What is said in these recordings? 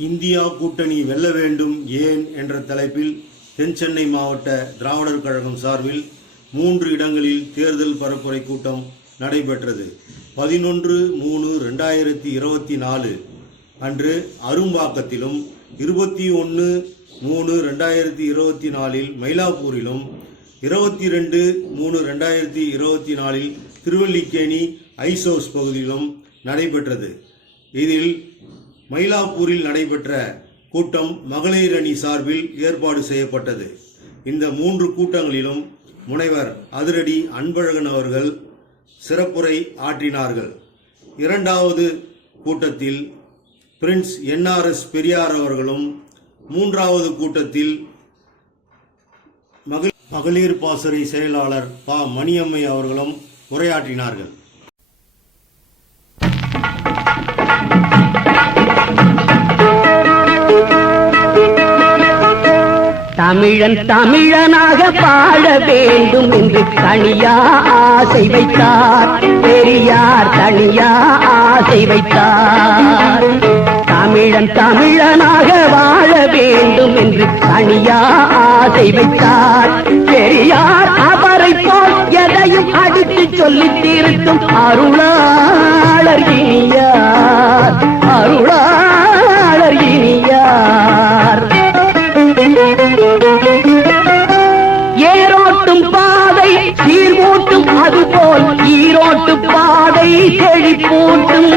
India கூட்டணி வெல்ல வேண்டும் ஏன் என்ற தலைப்பில் தென்சென்னை மாவட்ட திராவிடர் கழகம் சார்பில் 3 இடங்களில் தேர்தல் பரப்புரை கூட்டம் நடைபெற்றது. 11/3/2024 அன்று அரும்பாக்கத்திலும், 21/3/2024 மயிலாப்பூரிலும், 22/3/2024 திருவல்லிக்கேணி ஐசோஸ் பகுதியிலும் நடைபெற்றது. இதில் மயிலாப்பூரில் நடைபெற்ற கூட்டம் மகளிர் அணி சார்பில் ஏற்பாடு செய்யப்பட்டது. இந்த 3 கூட்டங்களிலும் முனைவர் அதிரடி அன்பழகன் அவர்கள் சிறப்புரை ஆற்றினார்கள். 2வது கூட்டத்தில் பிரின்ஸ் NRS பெரியார் அவர்களும், 3வது கூட்டத்தில் மகளிர் பாசறை செயலாளர் ப. மணியம்மை அவர்களும் உரையாற்றினார்கள். தமிழன் தமிழனாக பாட வேண்டும் என்று தனியா ஆசை வைத்தார் பெரியார், தனியா ஆசை வைத்தார். தமிழன் தமிழனாக வாழ வேண்டும் என்று தனியா ஆசை வைத்தார் பெரியார். அவரை போல் எதையும் அடித்து சொல்லித் தீர்க்கும் அருளாளர் இனியார், அருளாளர் இனியார். ஏரோட்டும் பாதை சீர்மூட்டும், அதுபோல் ஈரோட்டு பாதை செழிப்பூட்டும்.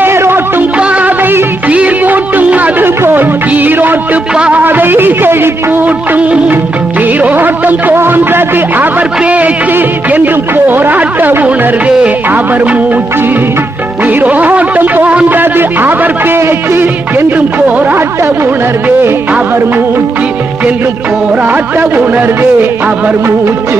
ஏரோட்டும் பாதை சீர்மூட்டும், அதுபோல் ஈரோட்டு பாதை செழிப்பூட்டும். நீரோட்டம் போன்றது அவர் பேச்சு, என்றும் போராட்ட உணர்வே அவர் மூச்சு. நீரோட்டம் போன்றது அவர் பேச்சு, என்றும் போராட்ட உணர்வே அவர் மூச்சு, என்றும் போராட்ட உணர்வே அவர் மூச்சு.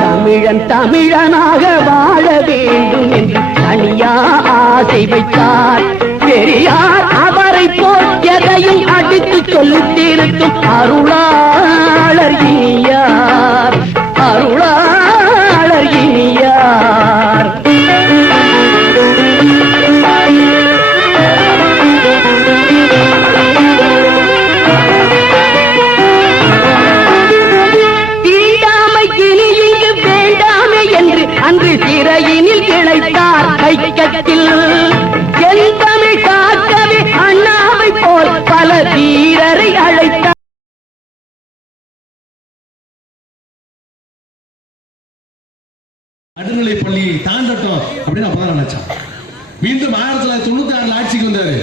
தமிழன் தமிழனாக வாழ வேண்டும் என்று தனியா ஆசை வைத்தார் பெரியார். அவரை போல் எதையும் அடித்து சொல்லித்திருக்கும் அருளாளர் இனியார், அருளாளர் இனியார். அன்று சிறையினில் கிளைத்தார் கைக்கத்தில். என் தமிழ் காக்கவே அண்ணாவை போல் பல வீரரை அழைத்தார். நடுநிலை பள்ளியை தாண்டட்டும் அப்படின்னு அப்பதான் நினைச்சான். மீண்டும் 1996 ஆட்சிக்கு வந்தாரு.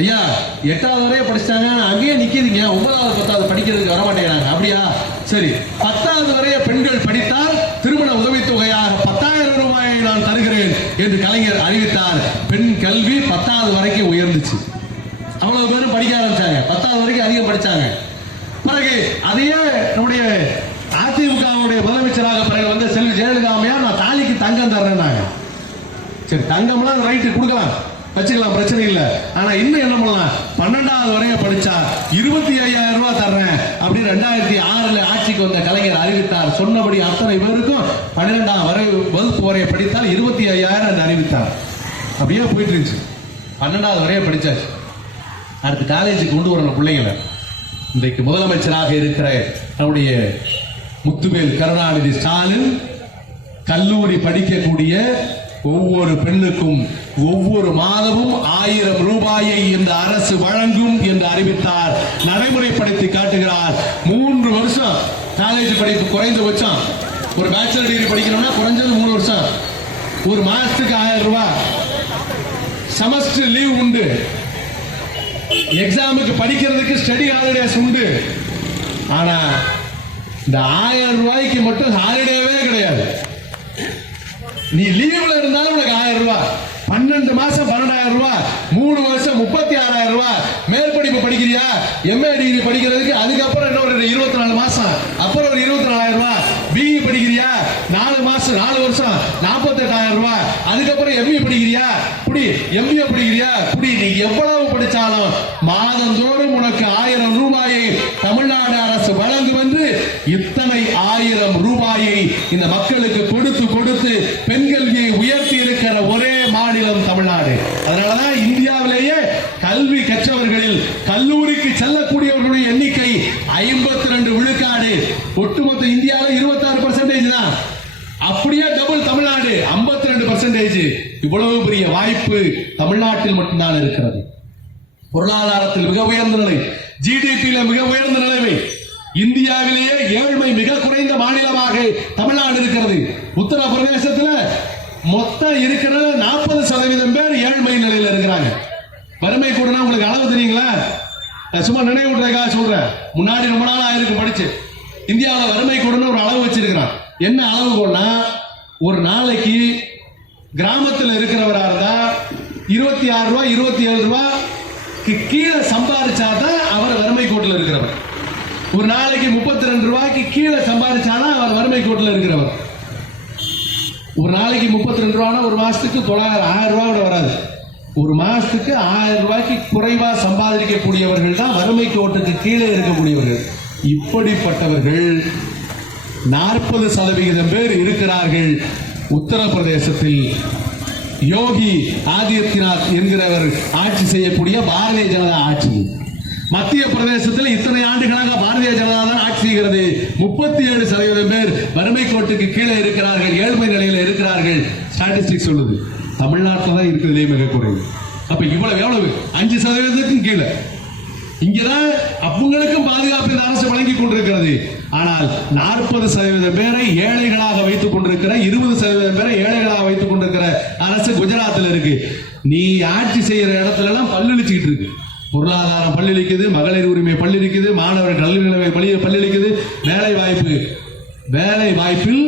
ஐயா 8வது வரைய படிச்சாங்க, அங்கேயே நிக்கிறீங்க, 9வது 10வது படிக்கிறதுக்கு வரமாட்டேங்கிறாங்க. அப்படியா, சரி 10வது வரைய பெண்கள் படித்தால் திருமண உதவித்தொகையாக 10,000 ரூபாயை நான் தருகிறேன் என்று கலைஞர் அறிவித்தார். பெண் கல்வி 10வது வரைக்கும் உயர்ந்துச்சு. அவ்வளவு பேரும் படிக்க ஆரம்பிச்சாங்க. 10வது வரைக்கும் அதிகம் படிச்சாங்க. பிறகு அதையே நம்முடைய அதிமுகவுடைய முதலமைச்சராக பிறகு வந்து செல்வி ஜெயலலிதா அம்மையார் நான் தாலிக்கு தங்கம் தர்றேன்னாங்க. சரி, தங்கம்லாம் ரைட்டு கொடுக்கலாம், வச்சுக்கலாம், பிரச்சனை இல்லை. ஆனா இன்னும் என்ன பண்ணலாம், 12வது வரையும் படிச்சா 25,000 ரூபாய் தர்றேன் அப்படின்னு 2006 ஆட்சிக்கு வந்த கலைஞர் அறிவித்தார். சொன்னபடி அத்தனை பேருக்கும் 12வது வகுப்பு வரைய படித்தால் 25,000 என்று அறிவித்தார். அப்படியே போயிட்டு இருந்துச்சு. 12வது வரைய படிச்சாச்சு. அடுத்து காலேஜுக்கு கொண்டு வரணும் பிள்ளைங்களை. இன்றைக்கு முதலமைச்சராக இருக்கிற நம்முடைய முத்துவேல் கருணாநிதி ஸ்டாலின் கல்லூரி படிக்கக்கூடிய ஒவ்வொரு பெண்ணுக்கும் ஒவ்வொரு மாதமும் 1000 ரூபாயை இந்த அரசு வழங்கும் என்று அறிவித்தார். நடைமுறைப்படுத்தி காட்டுகிறார். 3 வருஷம் காலேஜ் படிப்பு குறைந்தபட்சம். ஒரு பேச்சுலர் டிகிரி படிக்கணும்னா குறைஞ்சது 3 வருஷம். ஒரு மாசத்துக்கு 1000 ரூபாய். செமஸ்டர் லீவ் உண்டு. எக்ஸாமுக்கு படிக்கிறதுக்கு ஸ்டடி ஹாலிடேஸ் உண்டு. ஆனா இந்த 1000 ரூபாய்க்கு மட்டும் ஹாலிடேவே கிடையாது. நீ லீவ்ல இருந்தாலும் உனக்கு 1000 ரூபாய். 12 மாசம் 12,000 ரூபாய். 3 வருஷம் 36,000 ரூபாய். மேற்படிப்பு படிக்கிறியா, MA டிகிரி படிக்கிறதுக்கு அதுக்கப்புறம் இன்னொரு 24 மாசம், அப்புறம் ஒரு 24,000 ரூபாய். BE படிக்கிறியா 4 மாசம் 4 வருஷம் 48,000 ரூபாய். அதுக்கப்புறம் ME படிக்கிறியா புடி, MBA படிக்கிறியா புடி. நீ எவ்வளவு படிச்சாலும் மாதந்தோறும் உனக்கு 1000 ரூபாயை தமிழ்நாடு அரசு வழங்கும் என்று இத்தனை 1000 ரூபாயை இந்த மக்களுக்கு கொடுத்து கொடுத்து பெண் கல்வியை உயர்த்தி இருக்கிற ஒரே மாநிலம் தமிழ்நாடு. அதனாலதான் இந்தியாவிலேயே கல்வி கற்றவர்கள் வாய்ப்பு தமிழ்நாட்டில் மட்டும்தான் இருக்கிறது. பொருளாதாரத்தில் மிக உயர்ந்த நிலை, ஜிடிபியில மிக உயர்ந்த நிலைமை, இந்தியாவிலேயே ஏழ்மை மிக குறைந்த மாநிலமாக தமிழ்நாடு இருக்கிறது. உத்தரப்பிரதேசத்தில் மொத்தம் இருக்கிற 40% பேர் ஏழ்மை நிலையில் இருக்கிறாங்க. வறுமை கூடனா உங்களுக்கு அளவு தெரியுங்களா? சும்மா நினைவுறதுக்காக சொல்றேன். முன்னாடி ரொம்ப நாள் ஆயிருக்கு படிச்சு. இந்தியாவில் வறுமை கூடன்னு ஒரு அளவு வச்சிருக்கிறான். என்ன அளவுகோல்னா, ஒரு நாளைக்கு கிராமத்தில் இருக்கிறவரா இருந்தா 26 ரூபாய் 27 ரூபாய்க்கு கீழே சம்பாதிச்சாதான் அவர் வறுமை கோட்டில் இருக்கிறவர். ஒரு நாளைக்கு 32 ரூபாய்க்கு கீழே சம்பாதிச்சாதான் அவர் வறுமை கோட்டில் இருக்கிறவர். ஒரு நாளைக்கு 32 ரூபாய்னா ஒரு மாசத்துக்கு 1000 ரூபாய் கூட வராது. ஒரு மாசத்துக்கு 1000 ரூபாய்க்கு குறைவா சம்பாதிக்கக்கூடியவர்கள் தான் வறுமை கோட்டுக்கு கீழே இருக்கக்கூடியவர்கள். இப்படிப்பட்டவர்கள் 40% பேர் இருக்கிறார்கள். உத்தரப்பிரதேசத்தில் யோகி ஆதித்யநாத் என்கிறவர் ஆட்சி செய்யக்கூடிய பாரதிய ஜனதா ஆட்சி. மத்திய பிரதேசத்தில் இத்தனை ஆண்டுகளாக பாரதிய ஜனதா தான் ஆட்சி செய்கிறது. 37% பேர் வறுமை கோட்டுக்கு கீழே இருக்கிறார்கள், ஏழ்மை நிலையில் இருக்கிறார்கள். ஸ்டாட்டிஸ்டிக்ஸ் சொல்லுது. தமிழ்நாட்டில் தான் இருக்கிறதுலே மிக குறைவு. அப்ப எவ்வளவு 5%க்கும் கீழே. இங்கதான் அவங்களுக்கும் பாதுகாப்பு இந்த அரசு வழங்கி கொண்டிருக்கிறது. ஆனால் 40% பேரை ஏழைகளாக வைத்துக் கொண்டிருக்கிற, 20% பேரை ஏழைகளாக வைத்துக் கொண்டிருக்கிற அரசு குஜராத்தில் இருக்கு. நீ ஆட்சி செய்யற இடத்துல எல்லாம் பல்லளிச்சுக்கிட்டு இருக்கு. பொருளாதாரம் பல்லிழிக்குது, மகளிர் உரிமை பல்லிழிக்குது, மாணவர் கல்வி நிலைமை பல்லிழிக்குது. வேலை வாய்ப்பில்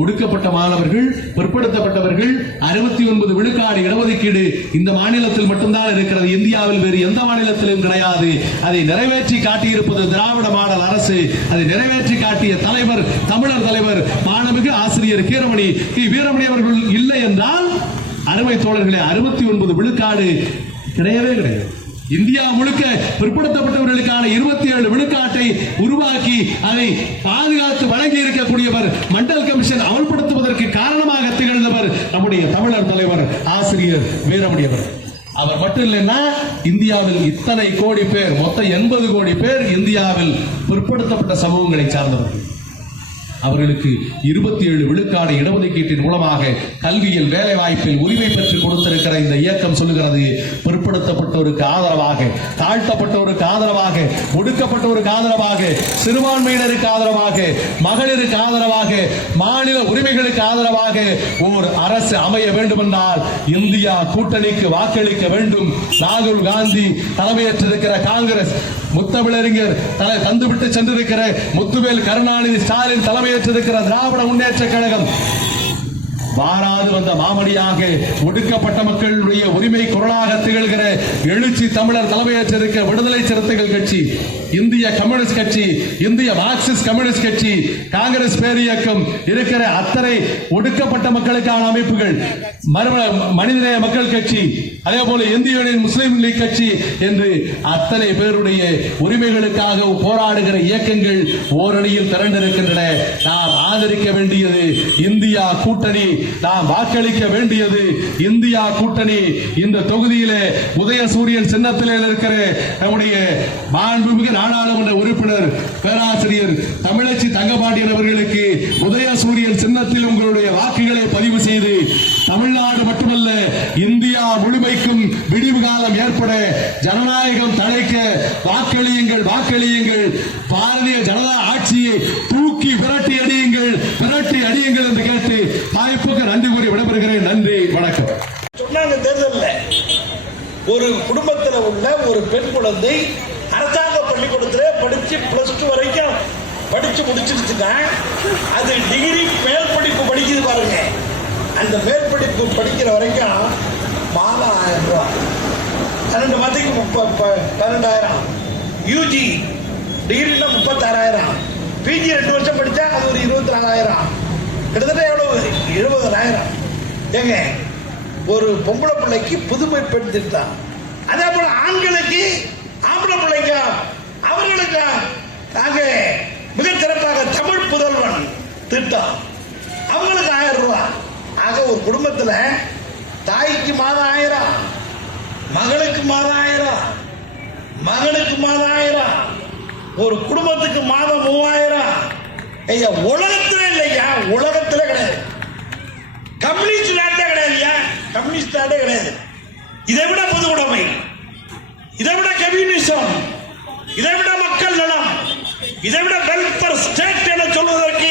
ஒடுக்கப்பட்ட மாணவர்கள், பிற்படுத்தப்பட்டவர்கள் 69 விழுக்காடு இடஒதுக்கீடு இந்த மாநிலத்தில் மட்டும்தான் இருக்கிறது. இந்தியாவில் வேறு எந்த மாநிலத்திலும் கிடையாது. அதை நிறைவேற்றி காட்டியிருப்பது திராவிட மாடல் அரசு. அதை நிறைவேற்றி காட்டிய தலைவர், தமிழர் தலைவர் மாண்புமிகு ஆசிரியர் வீரமணி அவர்கள் இல்லை என்றால் அருமை தோழர்களே 69 விழுக்காடு கிடையவே கிடையாது. இந்தியா முழுக்க பிற்படுத்தப்பட்டவர்களுக்கான 27 விழுக்காட்டை உருவாக்கி அதை பாதுகாத்து வழங்கி இருக்கக்கூடியவர், மண்டல் கமிஷன் அமல்படுத்துவதற்கு காரணமாக திகழ்ந்தவர் நம்முடைய தமிழர் தலைவர் ஆசிரியர் வீரமணி அவர்கள். அவர் மட்டும் இல்லைன்னா இந்தியாவில் இத்தனை கோடி பேர், மொத்தம் 80 கோடி பேர் இந்தியாவில் பிற்படுத்தப்பட்ட சமூகங்களை சார்ந்தவர்கள். அவர்களுக்கு 27 விழுக்காடு இடஒதுக்கீட்டின் மூலமாக கல்வியில், வேலை வாய்ப்பில் உரிமை பெற்றுக் கொடுத்திருக்கிற இந்த இயக்கம் சொல்லுகிறது, பிற்படுத்தப்பட்டோருக்கு ஆதரவாக, தாழ்த்தப்பட்டோருக்கு ஆதரவாக, ஒடுக்கப்பட்டோருக்கு ஆதரவாக, சிறுபான்மையினருக்கு ஆதரவாக, மகளிருக்கு ஆதரவாக, மாநில உரிமைகளுக்கு ஆதரவாக ஓர் அரசு அமைய வேண்டும் என்றால் இந்தியா கூட்டணிக்கு வாக்களிக்க வேண்டும். ராகுல் காந்தி தலைமையேற்றிருக்கிற காங்கிரஸ், முத்தமிழறிஞர் தந்துவிட்டு சென்றிருக்கிற முத்துவேல் கருணாநிதி ஸ்டாலின் தலைமையேற்றிருக்கிற திராவிட முன்னேற்ற கழகம், மாறாது வந்த மாமணியாக ஒடுக்கப்பட்ட மக்களுடைய உரிமை குரலாக திகழ்கிற எழுச்சி தமிழர் தலைமையேற்றிருக்கிற விடுதலை சிறுத்தைகள் கட்சி, இந்திய கம்யூனிஸ்ட் கட்சி, இந்திய மார்க்சிஸ்ட் கம்யூனிஸ்ட் கட்சி, காங்கிரஸ் பேரியக்கம் இருக்கிற அத்தனை ஒடுக்கப்பட்ட மக்களுக்கான அமைப்புகள், மனிதநேய மக்கள் கட்சி, அதே போல இந்திய யூனியன் முஸ்லீம் லீக் கட்சி என்று அத்தனை பேருடைய உரிமைகளுக்காக போராடுகிற இயக்கங்கள் ஓரணியில் திரண்டிருக்கின்றன. நாம் ஆதரிக்க வேண்டியது இந்தியா கூட்டணி, நாம் வாக்களிக்க வேண்டியது இந்தியா கூட்டணி. இந்த தொகுதியிலே உதயசூரியன் சின்னத்திலே இருக்கிற நம்முடைய மாண்புமிகு நாடாளுமன்ற உறுப்பினர் பேராசிரியர் தமிழச்சி தங்கபாண்டியன் அவர்களுக்கு உதயசூரியன் சின்னத்தில் உங்களுடைய வாக்குகளை பதிவு செய்து தமிழ்நாடு மட்டுமல்ல இந்தியா முழுமைக்கும் விடிவு காலம் ஏற்பட, ஜனநாயகம் தழைக்க வாக்களியுங்கள், வாக்களியுங்கள். பாரதிய ஜனதா ஆட்சியை தூக்கி விரட்டி அடியுங்கள், விரட்டி அடியுங்கள் என்று கேட்டு வாய்ப்புக்கு நன்றி கூறி விடைபெறுகிறேன். நன்றி, வணக்கம். சொன்னாங்க தேர்தலில் ஒரு குடும்பத்தில் உள்ள ஒரு பெண் குழந்தை அரசாங்க பள்ளிக்கூடத்தில் படிச்சு +2 வரைக்கும் படிச்சு முடிச்சிருச்சுன்னா அது டிகிரி மேல் படிப்பு படிக்குது பாருங்க. அந்த மேல் படிப்பு படிக்கிற வரைக்கும் மாதம் 1000 ரூபாய், 12 மாதத்துக்கு 12,000, யூஜி டிகிரினா 36,000, பிஜி 2 வருஷம் படித்தா அது ஒரு 24,000, கிட்டத்தட்ட எவ்வளவு 70,000. ஏங்க, ஒரு பொம்பளை பிள்ளைக்கு புதுமை பெண் திட்டம், அதே போல ஆண்களுக்கு ஆம்பளை பிள்ளைங்க அவர்களுக்கு ஆக மிக சிறப்பாக தமிழ் புதல்வன் திட்டம், அவங்களுக்கு 1000 ரூபாய். ஆக ஒரு குடும்பத்தில் தாய்க்கு மாதம் 1000, மகளுக்கு மாதம் 1000, மகளுக்கு மாதம் 1000, ஒரு குடும்பத்துக்கு மாதம் 3000. உலகத்துல இல்லையா, உலகத்துல கிடையாது, கம்யூனிஸ்ட் நாட்டில் கிடையாது. கம்யூனிஸ்ட் நாடே கிடையாது. இதை விட பொது உடைமை, இதை விட கம்யூனிசம், இதை விட மக்கள் நலம், இதை விட வெல்ஃபேர் ஸ்டேட் என சொல்வதற்கு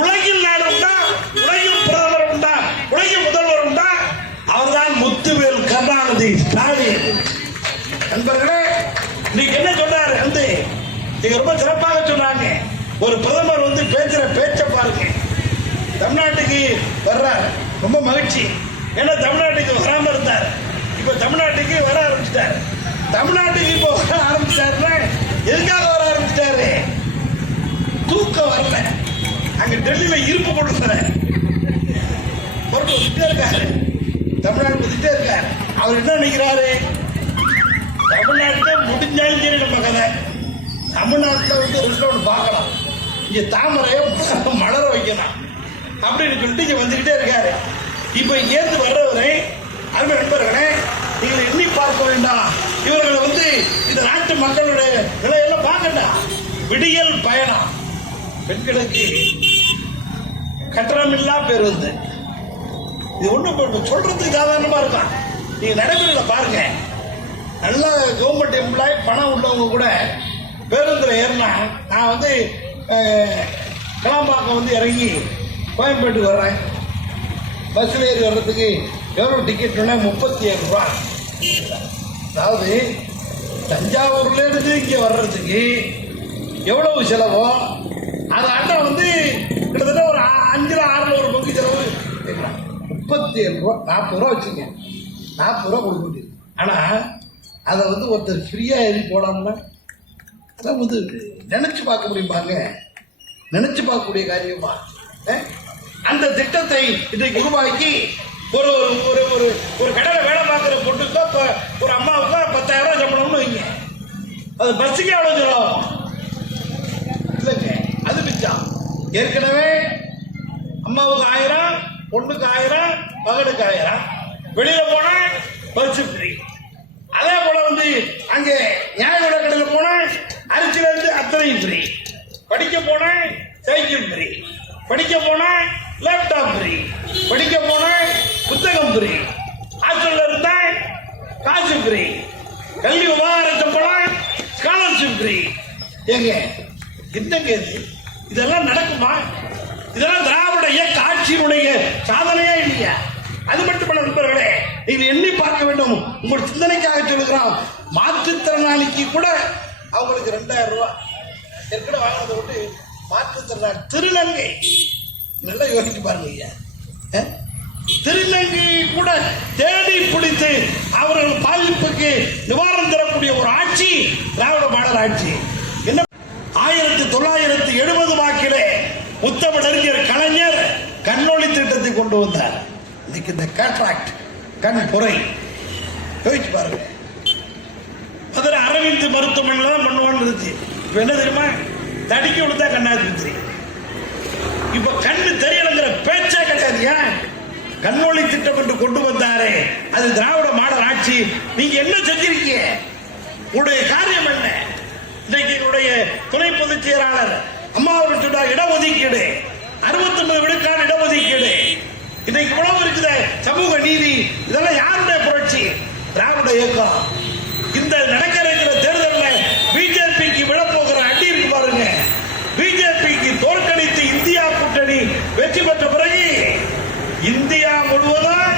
உலகில் நாடு உண்டா? உலகில் பிரதமர் உண்டா? உலகில் முதல்வர் உண்டா? அவர்தான் முத்துவேல் கருணாநிதி ஸ்டாலின். நண்பர்களே, இன்னைக்கு என்ன சொன்னாரு வந்து நீங்க ரொம்ப சிறப்பாக சொன்னாங்க. ஒரு பிரதமர் வந்து பேசுற பேச்சை பாருங்க. தமிழ்நாட்டுக்கு வர்றார், ரொம்ப மகிழ்ச்சி. ஏன்னா தமிழ்நாட்டுக்கு வராம இருந்தார், இப்ப தமிழ்நாட்டுக்கு வர ஆரம்பிச்சிட்டார். தமிழ்நாட்டுக்கு இப்போ வர ஆரம்பிச்சிட்டாருன்னா எதுக்காக வர ஆரம்பிச்சிட்டாரு? தூக்கம் வரல, அங்க டெல்லியில இருப்பு கொடுக்கிற பொருட்கள் இருக்காரு, தமிழ்நாடு பத்திட்டே இருக்காரு. அவர் என்ன நினைக்கிறாரு? தமிழ்நாட்டில் முடிஞ்சாலும் சரி நம்ம கதை, தமிழ்நாட்டில் வந்து ரெஸ்டாரண்ட் பார்க்கலாம், இங்க தாமரையை மலர வைக்கணும் அப்படின்னு சொல்லிட்டு இங்க வந்துகிட்டே இருக்காரு. இப்ப இங்கேருந்து வர்றவரை அருமை நண்பர்களே, நீங்கள் எண்ணி பார்க்க வேண்டாம். இவர்களை வந்து இந்த நாட்டு மக்களுடைய நிலையெல்லாம் பார்க்கணும். விடியல் பயணம், பெண்களுக்கு கட்டணமில்லா பேருந்து. இது ஒன்றும் சொல்றதுக்கு சாதாரணமா இருக்கும். நீங்க நடைமுறையில் பாருங்க. நல்லா கவர்மெண்ட் எம்ப்ளாய் பணம் உள்ளவங்க கூட பேருந்தில் ஏறினா, நான் வந்து கிளாம்பாக்கம் வந்து இறங்கி கோயம்பேட்டுக்கு வர்றேன், பஸ்ஸில் ஏறி வர்றதுக்கு எவ்வளோ டிக்கெட் 37 ரூபா. அதாவது தஞ்சாவூர்ல இருந்து இங்கே வர்றதுக்கு எவ்வளவு செலவோ அது அண்ணன் வந்து கிட்டத்தட்ட ஒரு 500-600 பங்கு செலவு கேட்குறான். 37 ரூபா, 40 ரூபா வச்சுங்க, 40 ரூபா கொடுக்க முடியுது. ஆனால் அதை வந்து ஒருத்தர் ஃப்ரீயாக எழுதி போடாமன்னா அதான் வந்து நினைச்சு பார்க்க முடியுமாங்க? நினைச்சு பார்க்கக்கூடிய காரியமா? அந்த திட்டத்தை இன்றைக்கு உருவாக்கி ஒரு ஒரு ஒரு ஒரு கடையில வேலை பார்க்குற பொண்ணுக்கு ஒரு அம்மாவுக்கு 10,000 ரூபாய் சம்பளம்னு வைங்க. அது பஸ்ஸுக்கு எவ்வளவு செலவாகும்? இல்லைங்க, அது மிச்சம். ஏற்கனவே அம்மாவுக்கு 1000, பொண்ணுக்கு 1000, மகனுக்கு 1000. வெளியில போனா பஸ் ஃப்ரீ. அதே போல வந்து அங்கே நியாய விலை கடையில் போனா அரிசியில இருந்து அத்தனையும் ஃப்ரீ. படிக்க போனா சைக்கிள் ஃப்ரீ, படிக்க போனா லேப்டாப் ஃப்ரீ, படிக்க போனா புத்தகம் ஃப்ரீ, ஹாஸ்டல்ல இருந்தா காசு ஃப்ரீ, கல்வி உபகாரத்தை போனா ஸ்காலர்ஷிப் ஃப்ரீ. ஏங்க என்னங்க இது? இதெல்லாம் நடக்குமா? இதெல்லாம் திராவிட இயக்க ஆட்சியினுடைய சாதனையே இல்லையா? அது மட்டுமல்ல நண்பர்களே, நீங்கள் எண்ணி பார்க்க வேண்டும். உங்கள் சிந்தனைக்காக சொல்லுகிறோம். மாற்றுத்திறனாளிக்கு கூட அவங்களுக்கு 2000 ரூபாய் ஏற்கனவே வாங்கினதை விட்டு மாற்றுத்திறனாளி திருநங்கை நல்லா யோசிச்சு பாருங்க ஐயா. திருநங்கை கூட தேடி பிடித்து அவர்கள் பாதிப்புக்கு நிவாரணம் தரக்கூடிய ஒரு ஆட்சி திராவிட மாடல் ஆட்சி. என்ன 1970 வாக்கிலே முத்தமிழறிஞர் கலைஞர் கண்ணொளி திட்டத்தை கொண்டு வந்தார். இன்னைக்கு இந்த கேட்ராக்ட், கண் புரை, யோசிச்சு பாருங்க. அதில் அரவிந்த் மருத்துவமனையில் தான் பண்ணுவான்னு இருந்துச்சு. இப்போ என்ன தெரியுமா? தடிக்க விடுத்தா கண்ணாஸ்பத்திரி. இப்போ கண்ணு தெரியலைங்கிற பேச்சே கிடையாது. ஏன்? கண்ணொளி திட்டம் என்று கொண்டு வந்தாரே, அது திராவிட மாடல் ஆட்சி. நீங்க என்ன செஞ்சிருக்கீங்க? உங்களுடைய காரியம் என்ன? இன்னைக்கு என்னுடைய துணை பொதுச் செயலாளர் அம்மாவுக்கு சொன்னார் இடஒதுக்கீடு, 69 விழுக்காடு இடஒதுக்கீடு. இன்னைக்கு உணவு இருக்குது, சமூக நீதி, இதெல்லாம் யாருடைய புரட்சி? திராவிட இயக்கம். இந்த நடக்க இருக்கிற தேர்தலில் பிஜேபிக்கு விழப்போகிற அடி இருக்கு பாருங்க. பிஜேபிக்கு தோற்கடித்து இந்தியா கூட்டணி வெற்றி பெற்ற பிறகு இந்தியா முழுவதும்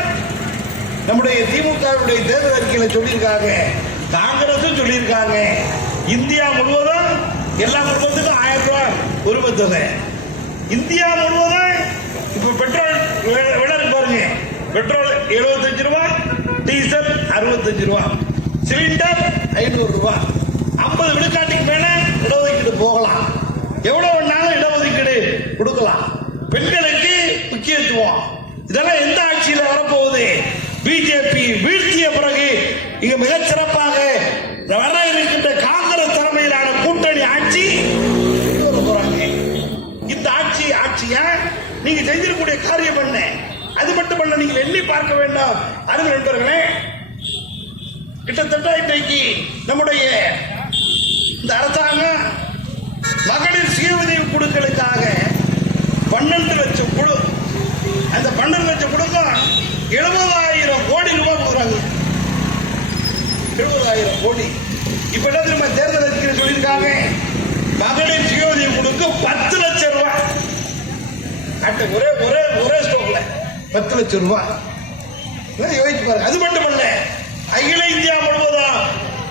நம்முடைய திமுகவுடைய தேர்தல் அறிக்கையில சொல்லியிருக்காங்க, காங்கிரசும் சொல்லியிருக்காங்க, இந்தியா முழுவதும் எல்லா குடும்பத்துக்கும் 1000 ரூபாய் உரிமை தொகை. இந்தியா முழுவதும் இப்ப பெட்ரோல் விலை பாருங்க. பெட்ரோல் 75 ரூபாய், டீசல் 65 ரூபாய், சிலிண்டர் 500 ரூபாய். 50 விழுக்காட்டுக்கு மேல இடஒதுக்கீடு போகலாம். எவ்வளவு வேணாலும் இடஒதுக்கீடு கொடுக்கலாம். பெண்களுக்கு முக்கியத்துவம். இதெல்லாம் எந்த ஆட்சியில வரப்போகுது? பிஜேபி வீழ்த்திய பிறகு இங்க மிகச் சிறப்பாக வர இருக்கின்ற காங்கிரஸ் தலைமையிலான கூட்டணி ஆட்சி போறாங்க. இந்த ஆட்சியா நீங்க செஞ்சிருக்கக்கூடிய காரியம் என்ன? அது மட்டுமல்ல, நீங்கள் எண்ணி பார்க்க வேண்டாம் அருமை நண்பர்களே. கிட்டத்தட்ட இன்றைக்கு நம்முடைய இந்த அரசாங்கம் மகளிர் சுய உதவி குழுக்களுக்காக 12 லட்சம் குழு, அந்த 12 லட்சம் குழுக்கும் 70,000 கோடி ரூபாய் கொடுக்குறாங்க. 70,000 கோடி. இப்ப என்ன தெரியுமா தேர்தல் அறிக்கை சொல்லியிருக்காங்க, மகளிர் சுய உதவி குழுக்கு 10 லட்சம் ரூபாய். ஒரே ஒரே ஒரே ஸ்டோக்ல 10 லட்சம் ரூபாய். யோசிச்சு பாருங்க. அது மட்டுமல்ல, அகில இந்தியா முழுவதும்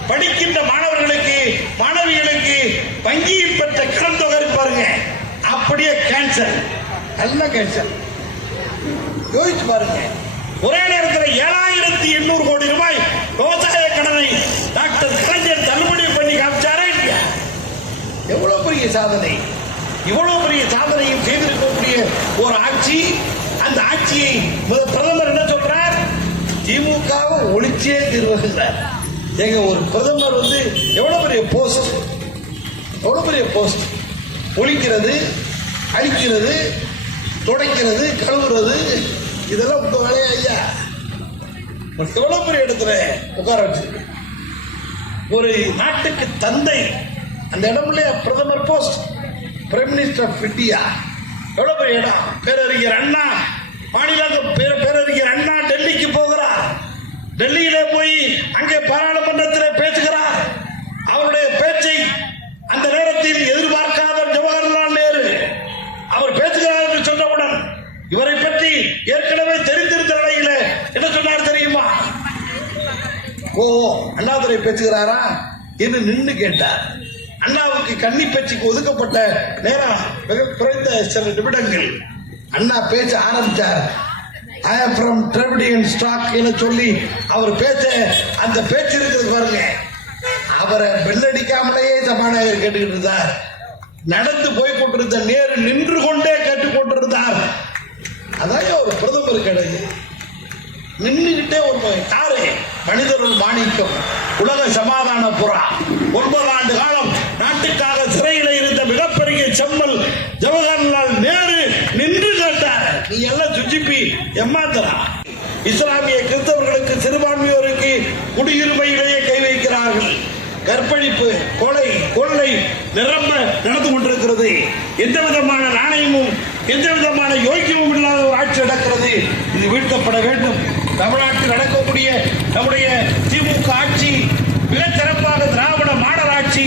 படிக்கின்ற மாணவர்களுக்கு மாணவிகளுக்கு வங்கியில் பெற்ற கடன் தொகை பாருங்க, அப்படியே கேன்சர், நல்ல கேன்சர். யோசிச்சு பாருங்க. ஒரே நேரத்தில் 7,800 கோடி ரூபாய் விவசாய கடனை டாக்டர் கலைஞர் தள்ளுபடி பண்ணி காமிச்சாரா இல்லையா? எவ்வளவு பெரிய சாதனை! இவ்வளவு பெரிய சாதனையும் செய்திருக்கக்கூடிய ஒரு ஆட்சி. அந்த ஆட்சியை பிரதமர் என்ன சொல்றார்? திமுகவை ஒழிச்சே தீர்வுகிறார். எங்க ஒரு பிரதமர் வந்து எவ்வளவு பெரிய போஸ்ட், எவ்வளவு பெரிய போஸ்ட்! ஒழிக்கிறது, அழிக்கிறது, துடைக்கிறது, கழுவுறது, இதெல்லாம் உங்க வேலையா ஐயா? எவ்வளவு பெரிய இடத்துல உட்கார வச்சிருக்கு ஒரு நாட்டுக்கு தந்தை. அந்த இடம் இல்லையா பிரதமர் post, prime minister of India. எவ்வளவு பெரிய இடம்! பேரறிஞர் அண்ணா, மாநில பேரறிஞர் அண்ணா டெல்லிக்கு போகிறார். டெல்லியில போய் அங்கே பாராளுமன்றத்தில் பேசுகிறார். அவருடைய பேச்சை அந்த நேரத்தில் எதிர்பார்க்காத ஜவஹர்லால் நேரு அவர் பேசுகிறார் என்று சொன்னவுடன் இவரை பற்றி ஏற்கனவே தெரிந்திருந்த நிலையில என்ன சொன்னார் தெரியுமா? ஓ, அண்ணாதுரை பேசுகிறாரா என்று நின்று கேட்டார். அண்ணாவுக்கு கன்னி பேச்சுக்கு ஒதுக்கப்பட்ட நேரம் மிக குறைந்த சில நிமிடங்கள். அண்ணா பேச ஆரம்பிச்சார். I am from Dravidian stock என சொல்லி அவர் பேச, அந்த பேச்சு இருக்கிறது பாருங்க. அவரை பெல்லடிக்காமலேயே சபாநாயகர் கேட்டுக்கிட்டு இருந்தார். நடந்து போய் கொண்டிருந்த நேரு நின்று கொண்டே கேட்டுக் கொண்டிருந்தார். அதான் ஒரு பிரதமர் கிடையாது, நின்றுகிட்டே ஒரு யாரு மனிதர்கள் மாணிக்கம், உலக சமாதான புறா, 9 ஆண்டு காலம் நாட்டுக்காக சிறையில் இருந்த மிகப்பெரிய செம்மல் ஜவஹர்லால் நேரு நின்று கேட்டார். நீ எல்லாம் சுஜிப்பி எம்மாத்தரா? இஸ்லாமிய கிறிஸ்தவர்களுக்கு சிறுபான்மையோருக்கு குடியுரிமையிலேயே கை வைக்கிறார்கள். கற்பழிப்பு, கொலை, கொள்ளை நிரம்ப நடந்து கொண்டிருக்கிறது. எந்த விதமான நாணயமும் எந்த விதமான யோக்கியமும் இல்லாத ஒரு ஆட்சி நடக்கிறது. இது வீழ்த்தப்பட வேண்டும். தமிழ்நாட்டில் நடக்கக்கூடிய நம்முடைய திமுக ஆட்சி மிகச் சிறப்பாக திராவிட மாடல் ஆட்சி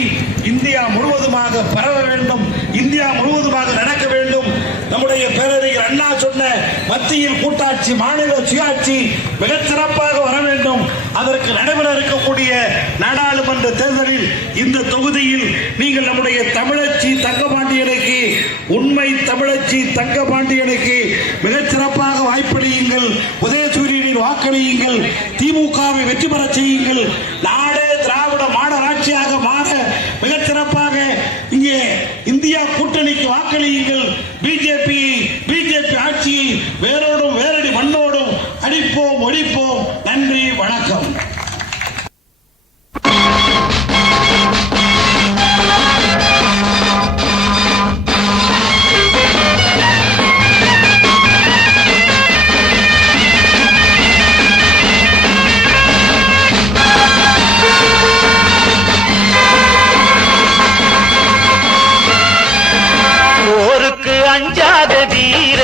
இந்தியா முழுவதுமாக பரவ வேண்டும். இந்தியா முழுவதுமாக நடக்க வேண்டும். நம்முடைய பேரறிஞர் அண்ணா சொன்ன மத்தியில் கூட்டாட்சி, மாநில சுயாட்சி மிகச் சிறப்பாக வர வேண்டும். அதற்கு நடைபெற இருக்கக்கூடிய நாடாளுமன்ற தேர்தலில் இந்த தொகுதியில் நீங்கள் நம்முடைய தமிழச்சி தங்கபாண்டியனுக்கு, உண்மை தமிழச்சி தங்கபாண்டியனுக்கு மிகச் சிறப்பாக வாய்ப்பளியுங்கள். உதயசூரியனின் வாக்களியுங்கள். திமுகவை வெற்றி பெற செய்யுங்கள். நாடே திராவிட மாடல் ஆட்சியாக மாற மிகச் சிறப்பாக இங்கே இந்தியா கூட்டணிக்கு வாக்களியுங்கள். பிஜேபி ஆட்சியை வேரோடும் வேரடி மண்ணோடும் அடிப்போம், ஒழிப்போம். நன்றி, வணக்கம். அஞ்சாத வீர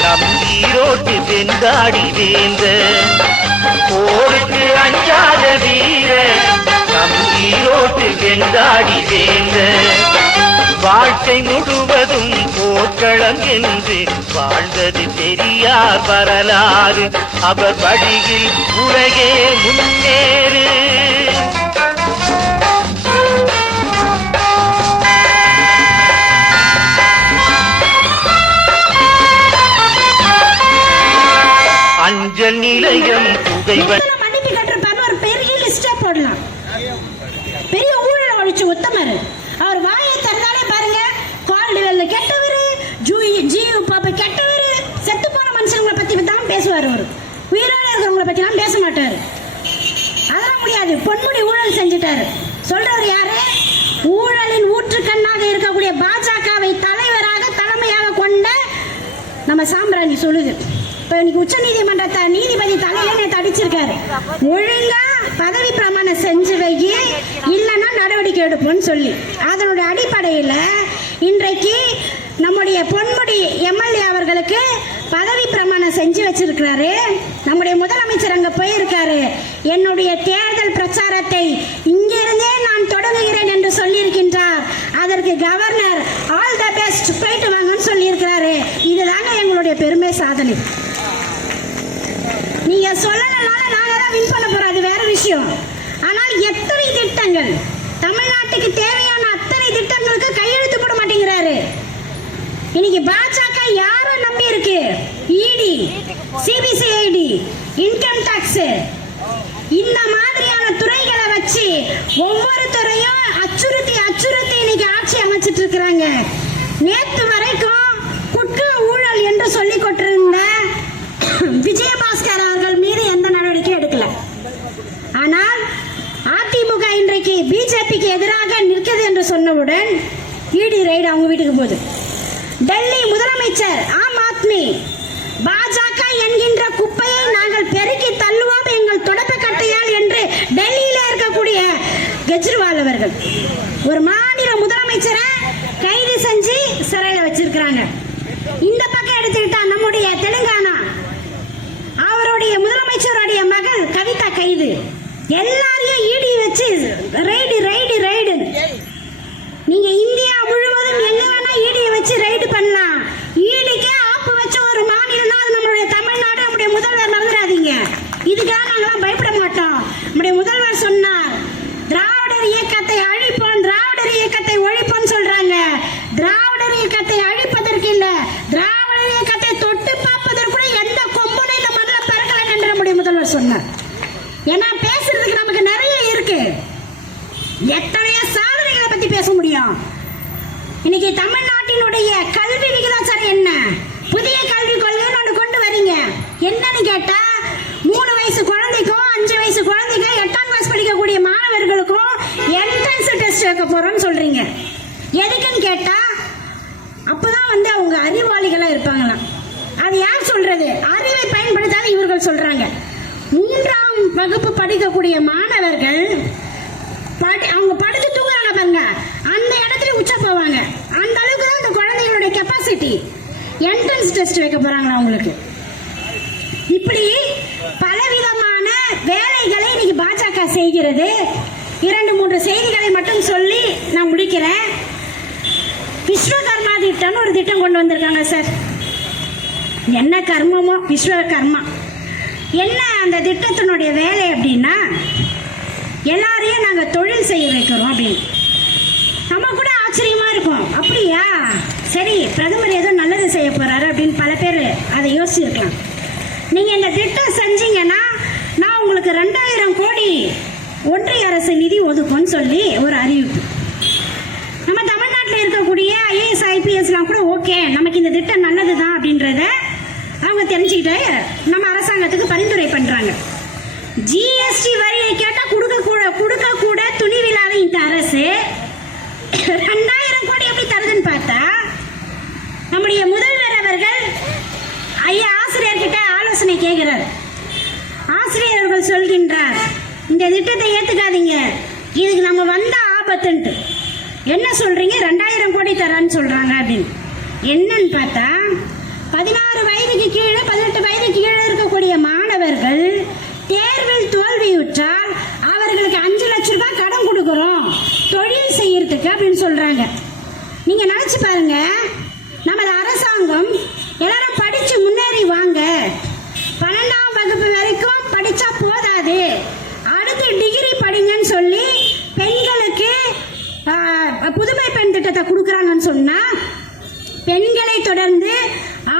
நம் ஈரோட்டு வெந்தாடி வேந்த, போருக்கு அஞ்சாத வீர நம் ஈரோட்டு வெந்தாடி வேந்த, வாழ்க்கை முழுவதும் போர்க்களம் என்று வாழ்ந்தது பெரியார் வரலாறு. அவர் வழியில் உலகே முன்னேறு. அஞ்சல் நிலையம் மன்னிப்பு கட்டிருப்பாரு. ஒரு பெரிய லிஸ்டா போடலாம். பெரிய ஊழல் ஒழிச்சு உத்தமர். அவர் வாயை திறந்தாலே பாருங்க, குவாலிட்டில கெட்டவர், ஜியு பாப்பா கெட்டவர், செத்து போன மனுஷங்களை பத்தி தான் பேசுவார். அவர் உயிரோட இருக்கிறவங்களை பத்தி எல்லாம் பேச மாட்டாரு. அதெல்லாம் முடியாது. பொன்முடி ஊழல் செஞ்சுட்டாரு. சொல்றவர் யாரு? ஊழலின் ஊற்றுக்கண்ணாக இருக்கக்கூடிய பாஜகவை தலைமையாக கொண்ட நம்ம சாம்பிராணி சொல்லுது. இப்ப இன்னைக்கு உச்ச நீதிமன்ற நீதிபதி தலையில நேற்று அடிச்சிருக்காரு. ஒழுங்கா பதவி பிரமாணம் செஞ்சு வை, இல்லைன்னா நடவடிக்கை எடுப்போம்னு சொல்லி. அதனுடைய அடிப்படையில் இன்றைக்கு நம்முடைய பொன்முடி எம்எல்ஏ அவர்களுக்கு பதவி பிரமாணம் செஞ்சு வச்சிருக்கிறாரு. நம்முடைய முதலமைச்சர் அங்க போயிருக்காரு. என்னுடைய தேர்தல் பிரச்சாரத்தை இங்கிருந்தே நான் தொடங்குகிறேன் என்று சொல்லியிருக்கின்றார். அதற்கு கவர்னர் ஆல் த பெஸ்ட், போயிட்டு வாங்கன்னு சொல்லியிருக்கிறாரு. இதுதாங்க எங்களுடைய பெருமை சாதனை. நீங்க சொல்லலனால நாங்க தான் வின் பண்ண போறோம், அது வேற விஷயம். ஆனால் எத்தனை திட்டங்கள், தமிழ்நாட்டுக்கு தேவையான அத்தனை திட்டங்களுக்கு கையெழுத்து போட மாட்டேங்கிறாரு. இன்னைக்கு பாஜக யாரை நம்பி இருக்கு? இடி, சிபிசிஐடி, இன்கம் டாக்ஸ், இந்த மாதிரியான துறைகளை வச்சு ஒவ்வொருத்தரையும் அச்சுறுத்தி அச்சுறுத்தி இன்னைக்கு ஆட்சி அமைச்சிட்டு இருக்கிறாங்க. நேத்து வரைக்கும் குட்கா ஊழல் என்று சொல்லி கொண்டிருந்த விஜயபாஸ்கர் அவர்கள் மீது எந்த நடவடிக்கையும் எடுக்கல. ஆனால் அதிமுக இன்றைக்கு பிஜேபிக்கு எதிராக நிற்கிறது என்று சொன்னவுடன் இடி ரைடு அவங்க வீட்டுக்கு போகுது. டெல்லி முதலமைச்சர் ஆம் ஆத்மி, பாஜக என்கின்ற குப்பையை நாங்கள் பெருக்கி தள்ளுவோம் எங்கள் தொடக்க கட்டையால் என்று டெல்லியில இருக்கக்கூடிய கெஜ்ரிவால் அவர்கள் ஒரு மாநில முதலமைச்சரை கைது செஞ்சு சிறையில் வச்சிருக்கிறாங்க. இந்த பக்கம் எடுத்துக்கிட்டா நம்முடைய தெலுங்கானா, அவருடைய முதலமைச்சருடைய மகள் கவிதா கைது. எல்லாரையும் ஈடி வச்சு ரைடு ரைடு ரைடு. நீங்க இந்தியா முழுவதும் எங்க வேணா ஈடியை வச்சு ரைடு பண்ணலாம். ஈடிக்கே ஆப்பு வச்ச ஒரு மாநிலம் தான் நம்மளுடைய தமிழ்நாடு. நம்முடைய முதல்வர் மறந்துடாதீங்க. இதுக்காக நாங்களாம் பயப்பட மாட்டோம். நம்முடைய முதல்வர் சொன்னார், திராவிடர் இயக்கத்தை அழிப்போம், திராவிடர் இயக்கத்தை ஒழிப்போம் சொல்றாங்க. திராவிடர் இயக்கத்தை அழிப்பதற்கு இல்ல, திராவிடர் இயக்கத்தை தொட்டு பார்ப்பதற்கு கூட எந்த கொம்பனை இந்த மண்ணில் பறக்கல என்று நம்முடைய முதல்வர் சொன்னார். ஏன்னா பேசுறதுக்கு நமக்கு நிறைய இருக்கு. எத்தனையோ சாதனைகளை பத்தி பேச முடியும். இன்னைக்கு தமிழ்நாட்டினுடைய கல்வி விகிதாச்சாரம் என்ன? புதிய கல்விக் கொள்கைன்னு ஒன்று கொண்டு வரீங்க. என்னன்னு கேட்டா 3 வயசு குழந்தைக்கும் 5 வயசு குழந்தைக்கும் 8ஆம் கிளாஸ் படிக்கக்கூடிய மாணவர்களுக்கும் என்ட்ரன்ஸ் டெஸ்ட் வைக்க போறோம்னு சொல்றீங்க. எதுக்குன்னு கேட்டா அப்பதான் அவங்க அறிவாளிகளா இருப்பாங்களாம். அது யார் சொல்றது? அறிவை பயன்படுத்தாத இவர்கள் சொல்றாங்க. 3ஆம் வகுப்பு படிக்கக்கூடிய மாணவர்கள் அவங்க படுத்து தூங்குறாங்க பாருங்க, அந்த இடத்துல உச்சா போவாங்க. அந்த அளவுக்கு தான் அந்த குழந்தைகளுடைய கெப்பாசிட்டி. என்ட்ரன்ஸ் டெஸ்ட் வைக்க போறாங்களா அவங்களுக்கு. இப்படி பலவிதமான வேலைகளை இன்னைக்கு பாஜக செய்கிறது. 2-3 செய்திகளை மட்டும் சொல்லி நான் முடிக்கிறேன். விஸ்வகர்மா திட்டம்னு ஒரு திட்டம் கொண்டு வந்திருக்காங்க சார். என்ன கர்மமோ விஸ்வகர்மா. என்ன அந்த திட்டத்தினுடைய வேலை அப்படின்னா, எல்லாரையும் நாங்க தொழில் செய்ய வைக்கிறோம் அப்படின்னு. நம்ம கூட ஆச்சரியமா இருக்கும். அப்படியா, சரி பிரதமர் ஏதோ நல்லது செய்ய போறாரு அப்படின்னு பல பேர் அதை யோசிச்சிருக்கலாம். நீங்க இந்த திட்டம் செஞ்சீங்கன்னா நான் உங்களுக்கு 2000 கோடி ஒன்றிய அரசு நிதி ஒதுக்கும்னு சொல்லி ஒரு அறிவிப்பு. நம்ம தமிழ்நாட்டில் இருக்கக்கூடிய IAS IPSலாம் கூட ஓகே, நமக்கு இந்த திட்டம் நல்லதுதான் அப்படின்றத அவங்க தெரிஞ்சுக்கிட்டு நம்ம அரசாங்கத்துக்கு பரிந்துரை பண்றாங்க. GST வரியை கேட்டா கொடுக்க கூட துணிவில்லாத இந்த அரசு 2000 கோடி எப்படி தருதுன்னு பார்த்தா, நம்முடைய முதல்வர் அவர்கள் ஐயா ஆசிரியர்கிட்ட ஆலோசனை கேட்கிறார். ஆசிரியர்கள் சொல்கின்றார், இந்த திட்டத்தை ஏத்துக்காதீங்க, இதுக்கு நம்ம வந்த ஆபத்துன்ட்டு. என்ன சொல்றீங்க? 2000 கோடி தரான்னு சொல்றாங்க அப்படின்னு. என்னன்னு பார்த்தா 16 வயதுக்கு கீழே 18 வயதுக்கு கீழே இருக்கக்கூடிய மாணவர்கள் தேர்வில் தோல்வியுற்றால் அவர்களுக்கு 5 லட்சம் ரூபாய் கடன் கொடுக்கிறோம் தொழில் செய்யறதுக்கு அப்படின்னு சொல்றாங்க. நீங்க நினைச்சு பாருங்க, நமது அரசாங்கம் எல்லாரும் படிச்சு முன்னேறி வாங்க, 12ஆம் வகுப்பு வரைக்கும் படிச்சா போதாது, அடுத்து டிகிரி படிங்கன்னு சொல்லி பெண்களுக்கு புதுமை பெண் திட்டத்தை கொடுக்கறாங்கன்னு சொன்னா, பெண்களை தொடர்ந்து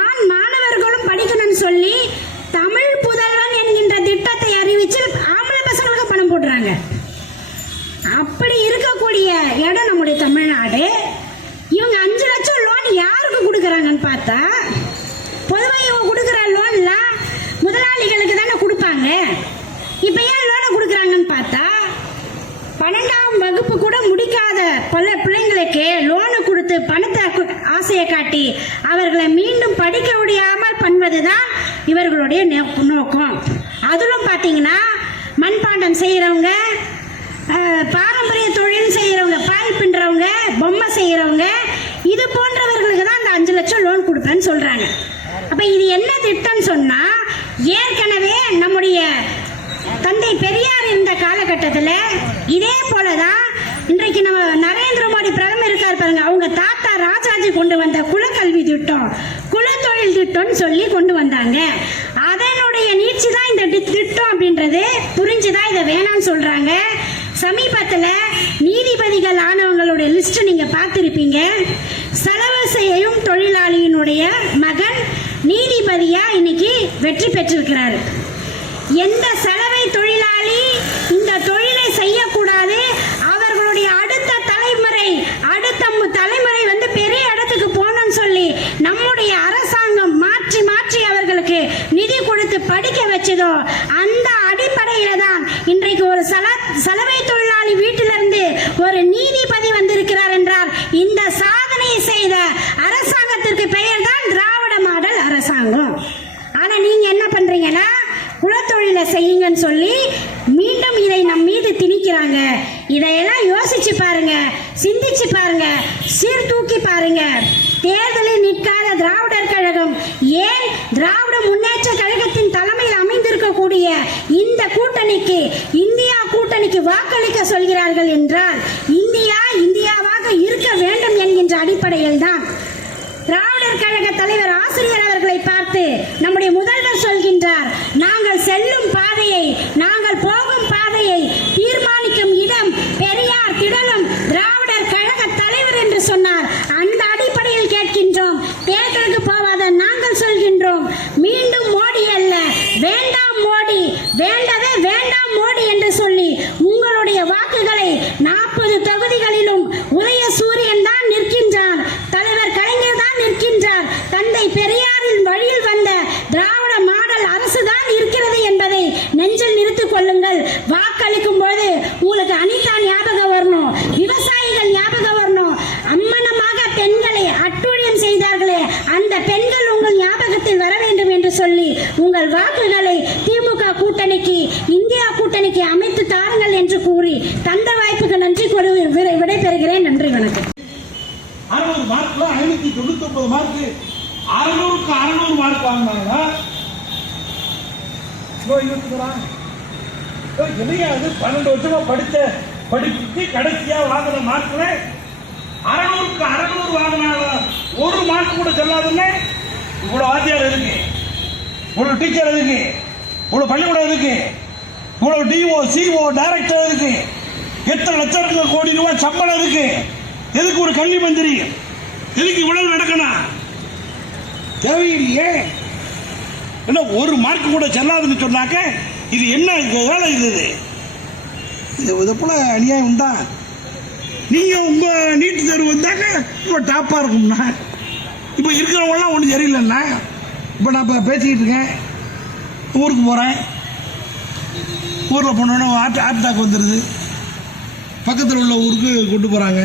ஆண் மாணவர்களும் படிக்கணும்னு சொல்லி தமிழ் புதல்வன் என்கின்ற திட்டத்தை அறிவிச்சு ஆம்பளை பசங்களுக்கு பணம் போடுறாங்க. அப்படி இருக்கக்கூடிய இடம் நம்முடைய தமிழ்நாடு. இவங்க 5 லட்சம் லோன் யாருக்கு கொடுக்கறாங்கன்னு பார்த்தா, பொதுவாக இவங்க கொடுக்குற லோன்லாம் முதலாளிகளுக்கு தானே கொடுப்பாங்க. இப்ப ஏன் லோனை கொடுக்கறாங்கன்னு பார்த்தா, 12ஆம் வகுப்பு கூட முடிக்காத பல பிள்ளைங்களுக்கு லோனு கொடுத்து பணத்தை ஆசையை காட்டி அவர்களை மீண்டும் படிக்க முடியாமல் பண்ணுவதுதான் இவர்களுடைய நோக்கம். அதிலும் பார்த்தீங்கன்னா மண்பாண்டம் செய்யறவங்க, பாரம்பரிய தொழில் செய்யறவங்க, பாய் பின்றவங்க, பொம்மை செய்யறவங்க, இது போன்றவர்களுக்கு தான் அந்த சொல்றாங்க. அப்ப இது என்ன திட்டம் சொன்னா, ஏற்கனவே நம்முடைய தந்தை பெரியார் இருந்த காலகட்டத்தில் இதே போலதான் இன்றைக்கு நம்ம நரேந்திர மோடி பிரதமர் இருக்கார் பாருங்க, அவங்க தாத்தா ராஜாஜி கொண்டு வந்த குலக்கல்வி திட்டம், குலத்தொழில் திட்டம்னு சொல்லி கொண்டு வந்தாங்க. அதனுடைய நீட்சி தான் இந்த திட்டம் அப்படின்றது புரிஞ்சுதான் இதை வேணாம்னு சொல்றாங்க. சமீபத்தில் நீதிபதிகள் ஆனவங்களுடைய லிஸ்ட் நீங்க பார்த்திருப்பீங்க. செலவு செய்யும் தொழிலாளியினுடைய மகன் நீதிபதியா இன்னைக்கு வெற்றி பெற்றிருக்கிறாரு. எந்த சலவை தொழிலாளி இந்த தொழிலை செய்யக்கூடாது, அவர்களுடைய அடுத்த தலைமுறை வந்து பெரிய இடத்துக்கு போகணும்னு சொல்லி நம்முடைய அரசாங்கம் மாற்றி மாற்றி அவர்களுக்கு நிதி கொடுத்து படிக்க வச்சதோ, அந்த அடிப்படையில தான் இன்றைக்கு ஒரு சலவை தொழிலாளி வீட்டிலிருந்து ஒரு நீதிபதி வந்திருக்கிறார் என்றால் இந்த சாதனையை செய்த அரசாங்கத்திற்கு பெயர் தான் திராவிட மாடல் அரசாங்கம். ஆனா நீங்க என்ன பண்றீங்கன்னா, குலத்தொழிலை செய்யுங்கன்னு சொல்லி மீண்டும் இதை நம் மீது திணிக்கிறாங்க. இதையெல்லாம் யோசிச்சு பாருங்க, சிந்திச்சு பாருங்க, சீர்தூக்கி பாருங்க. தேர்தலில் நிற்காத திராவிடர் கழகம் ஏன் திராவிட முன்னேற்ற கழகத்தின் தலைமையில் அமைந்திருக்கக்கூடிய இந்த கூட்டணிக்கு, இந்தியா கூட்டணிக்கு வாக்களிக்க சொல்கிறார்கள் என்றால், இந்தியாவாக இருக்க வேண்டும் என்கின்ற அடிப்படையில் தான். திராவிடர் கழக தலைவர் ஆசிரியர் அவர்களை பார்த்து நம்முடைய முதல்வர் சொல்கின்றார், நாங்கள் செல்லும் பாதையை, நாங்கள் போகும் பாதையை தீர்மானிக்கும் இடம் பெரியார் திடலும் திராவிடர் கழக தலைவர் என்று சொன்னார். அந்த அடிப்படையில் கேட்கின்றோம், தேர்தலுக்கு போவாத நாங்கள் சொல்கின்றோம், மீண்டும் மோடி அல்ல, வேண்டாம் மோடி, வேண்டவே வேண்டாம் மோடி என்று சொல்லி உங்களுடைய வாக்குகளை 40 தொகுதிகளிலும் உதய சூரியன் தான் நிற்கின்றார், தலைவர் கலைஞர் தான் நிற்கின்றார், தந்தை பெரியாரின் வழியில் வந்த திராவிட மாடல் அரசு தான் இருக்கிறது என்பதை நெஞ்சில் நிறுத்திக் கொள்ளுங்கள். வாக்களிக்கும் போது உங்களுக்கு அனிதா ஞாபகம் வரணும், விவசாயிகள் ஞாபகம் வரணும், அம்மனமாக பெண்களை அட்டூழியம் செய்தார்களே அந்த பெண்கள் உங்கள் ஞாபகத்தில் வர வேண்டும் என்று சொல்லி உங்கள் வாக்குகளை திமுக கூட்டணிக்கு, இந்தியா கூட்டணிக்கு அமைத்து தாருங்கள் என்று கூறி தந்த வாய்ப்புக்கு நன்றி கூறி விடைபெறுகிறேன். நன்றி, வணக்கம். 600 மார்க்ல 599 மார்க், 600க்கு 600 மார்க் வாங்கினாங்கன்னா இளையாது 12 வருஷமா படிப்புக்கு கடைசியா வாங்கின மார்க்ல 600க்கு 600 வாங்கினாங்க. ஒரு மார்க் கூட செல்லாதுன்னு இவ்வளவு வாத்தியார் இருக்கு, இவ்வளவு டீச்சர் இருக்கு, இவ்வளவு பள்ளிக்கூடம் இருக்கு, இவ்வளவு டிஓ சிஓ டைரக்டர் இருக்கு, எத்தனை லட்சம் கோடி ரூபாய் சம்பளம் இருக்கு. எதுக்கு ஒரு கல்வி மந்திரி, எதுக்கு இவ்வளவு நடக்கணும்? தேவையில்லையே. என்ன ஒரு மார்க் கூட செல்லாதுன்னு சொன்னாக்க இது என்ன வேலை? இது போல அநியாயம் உண்டா? நீங்க உங்க நீட்டு தேர்வு வந்தாங்க இப்போ டாப்பா இருக்கும்னா, இப்போ இருக்கிறவங்களாம் ஒன்றும் சரியில்லைன்னா, இப்போ நான் இப்போ பேசிக்கிட்டு இருக்கேன், ஊருக்கு போகிறேன், ஊரில் போனோன்னா ஹார்ட் அட்டாக் வந்துடுது, பக்கத்தில் உள்ள ஊருக்கு கொண்டு போகிறாங்க,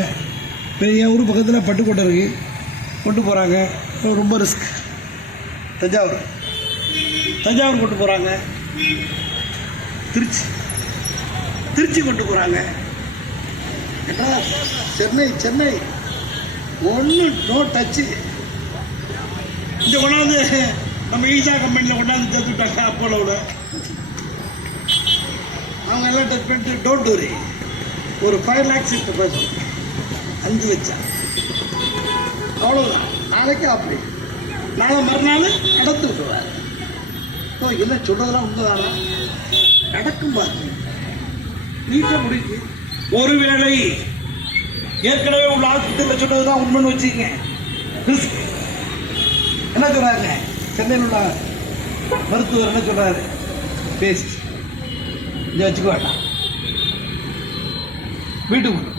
பெரிய ஊர் பக்கத்தில் பட்டுக்கோட்டை இருக்குது, கொண்டு போகிறாங்க, ரொம்ப ரிஸ்க். தஞ்சாவூர் கொண்டு போகிறாங்க, திருச்சி கொண்டு போகிறாங்க, சென்னை ஒன்று நோ டச்சு. இந்த கொண்டாந்து நம்ம ஈசா கம்பெனியில் கொண்டாந்து சேர்த்துட்டாங்க. அப்போலோட அவங்க எல்லாம் டச் பண்ணிட்டு டோன்ட் வரி, ஒரு 5 lakhs பேசும், 5 லட்சம் அவ்வளோதான். நாளைக்கு அப்படி, நாளை மறுநாள் நடத்து விட்டுருவார். என்ன சொல்றதெல்லாம் உண்மைதானா? நடக்கும் பாருங்க, நீட்டாக முடிஞ்சு. ஒருவேளை ஏற்கனவே உள்ள ஆஸ்பத்திரியில் சொன்னதுதான் உண்மைன்னு வச்சுக்கங்க. என்ன சொல்றாங்க சென்னையில் உள்ள மருத்துவர், என்ன சொல்றாரு? பேசி இதை வச்சுக்க வேண்டாம், வீட்டுக்கு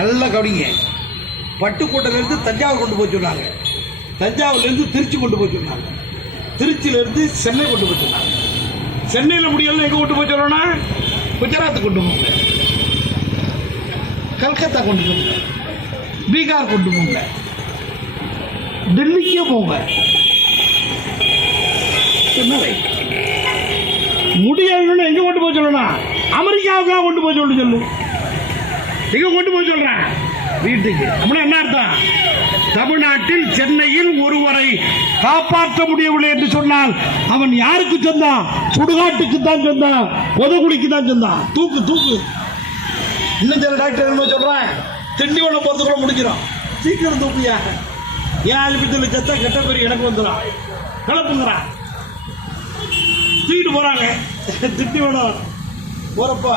நல்லா கவனிங்க. பட்டுக்கோட்டையிலேருந்து தஞ்சாவூர் கொண்டு போய் சொன்னாங்க, தஞ்சாவூர்லேருந்து திருச்சி கொண்டு போய் சொன்னாங்க, திருச்சியிலேருந்து சென்னை கொண்டு போய் சொன்னாங்க. சென்னையில் முடியல எங்கே கொண்டு போய் சொல்லணும்னா குஜராத் கொண்டு போங்க, கல்கத்தா கொண்டு போங்க, பீகார் கொண்டு போங்க, டெல்லிக்கே போங்க. முடியலன்னு எங்கே கொண்டு போய் சொல்லணும்? அமெரிக்காவுக்காக கொண்டு போய் சொல்லு. எங்க கொண்டு போய் சொல்றேன் வீட்டுக்கு. அப்படின்னா என்ன அர்த்தம்? தமிழ்நாட்டில் சென்னையில் ஒருவரை காப்பாற்ற முடியவில்லை என்று சொன்னால் அவன் யாருக்கு சொன்னான்? சுடுகாட்டுக்கு தான் சொன்னான், பொதுக்குழிக்கு தான் சொன்னான். தூக்கு தூக்கு. இன்னும் சில டாக்டர் என்ன சொல்றேன், திண்டிவனம் போறதுக்குள்ள முடிக்கிறோம், சீக்கிரம் தூக்கியா. ஏன் ஆஸ்பத்திரியில் செத்தா கெட்ட பேர் எனக்கு வந்துடும், கலப்புங்கிறான். தூக்கிட்டு போறாங்க திண்டிவனம் போறப்ப.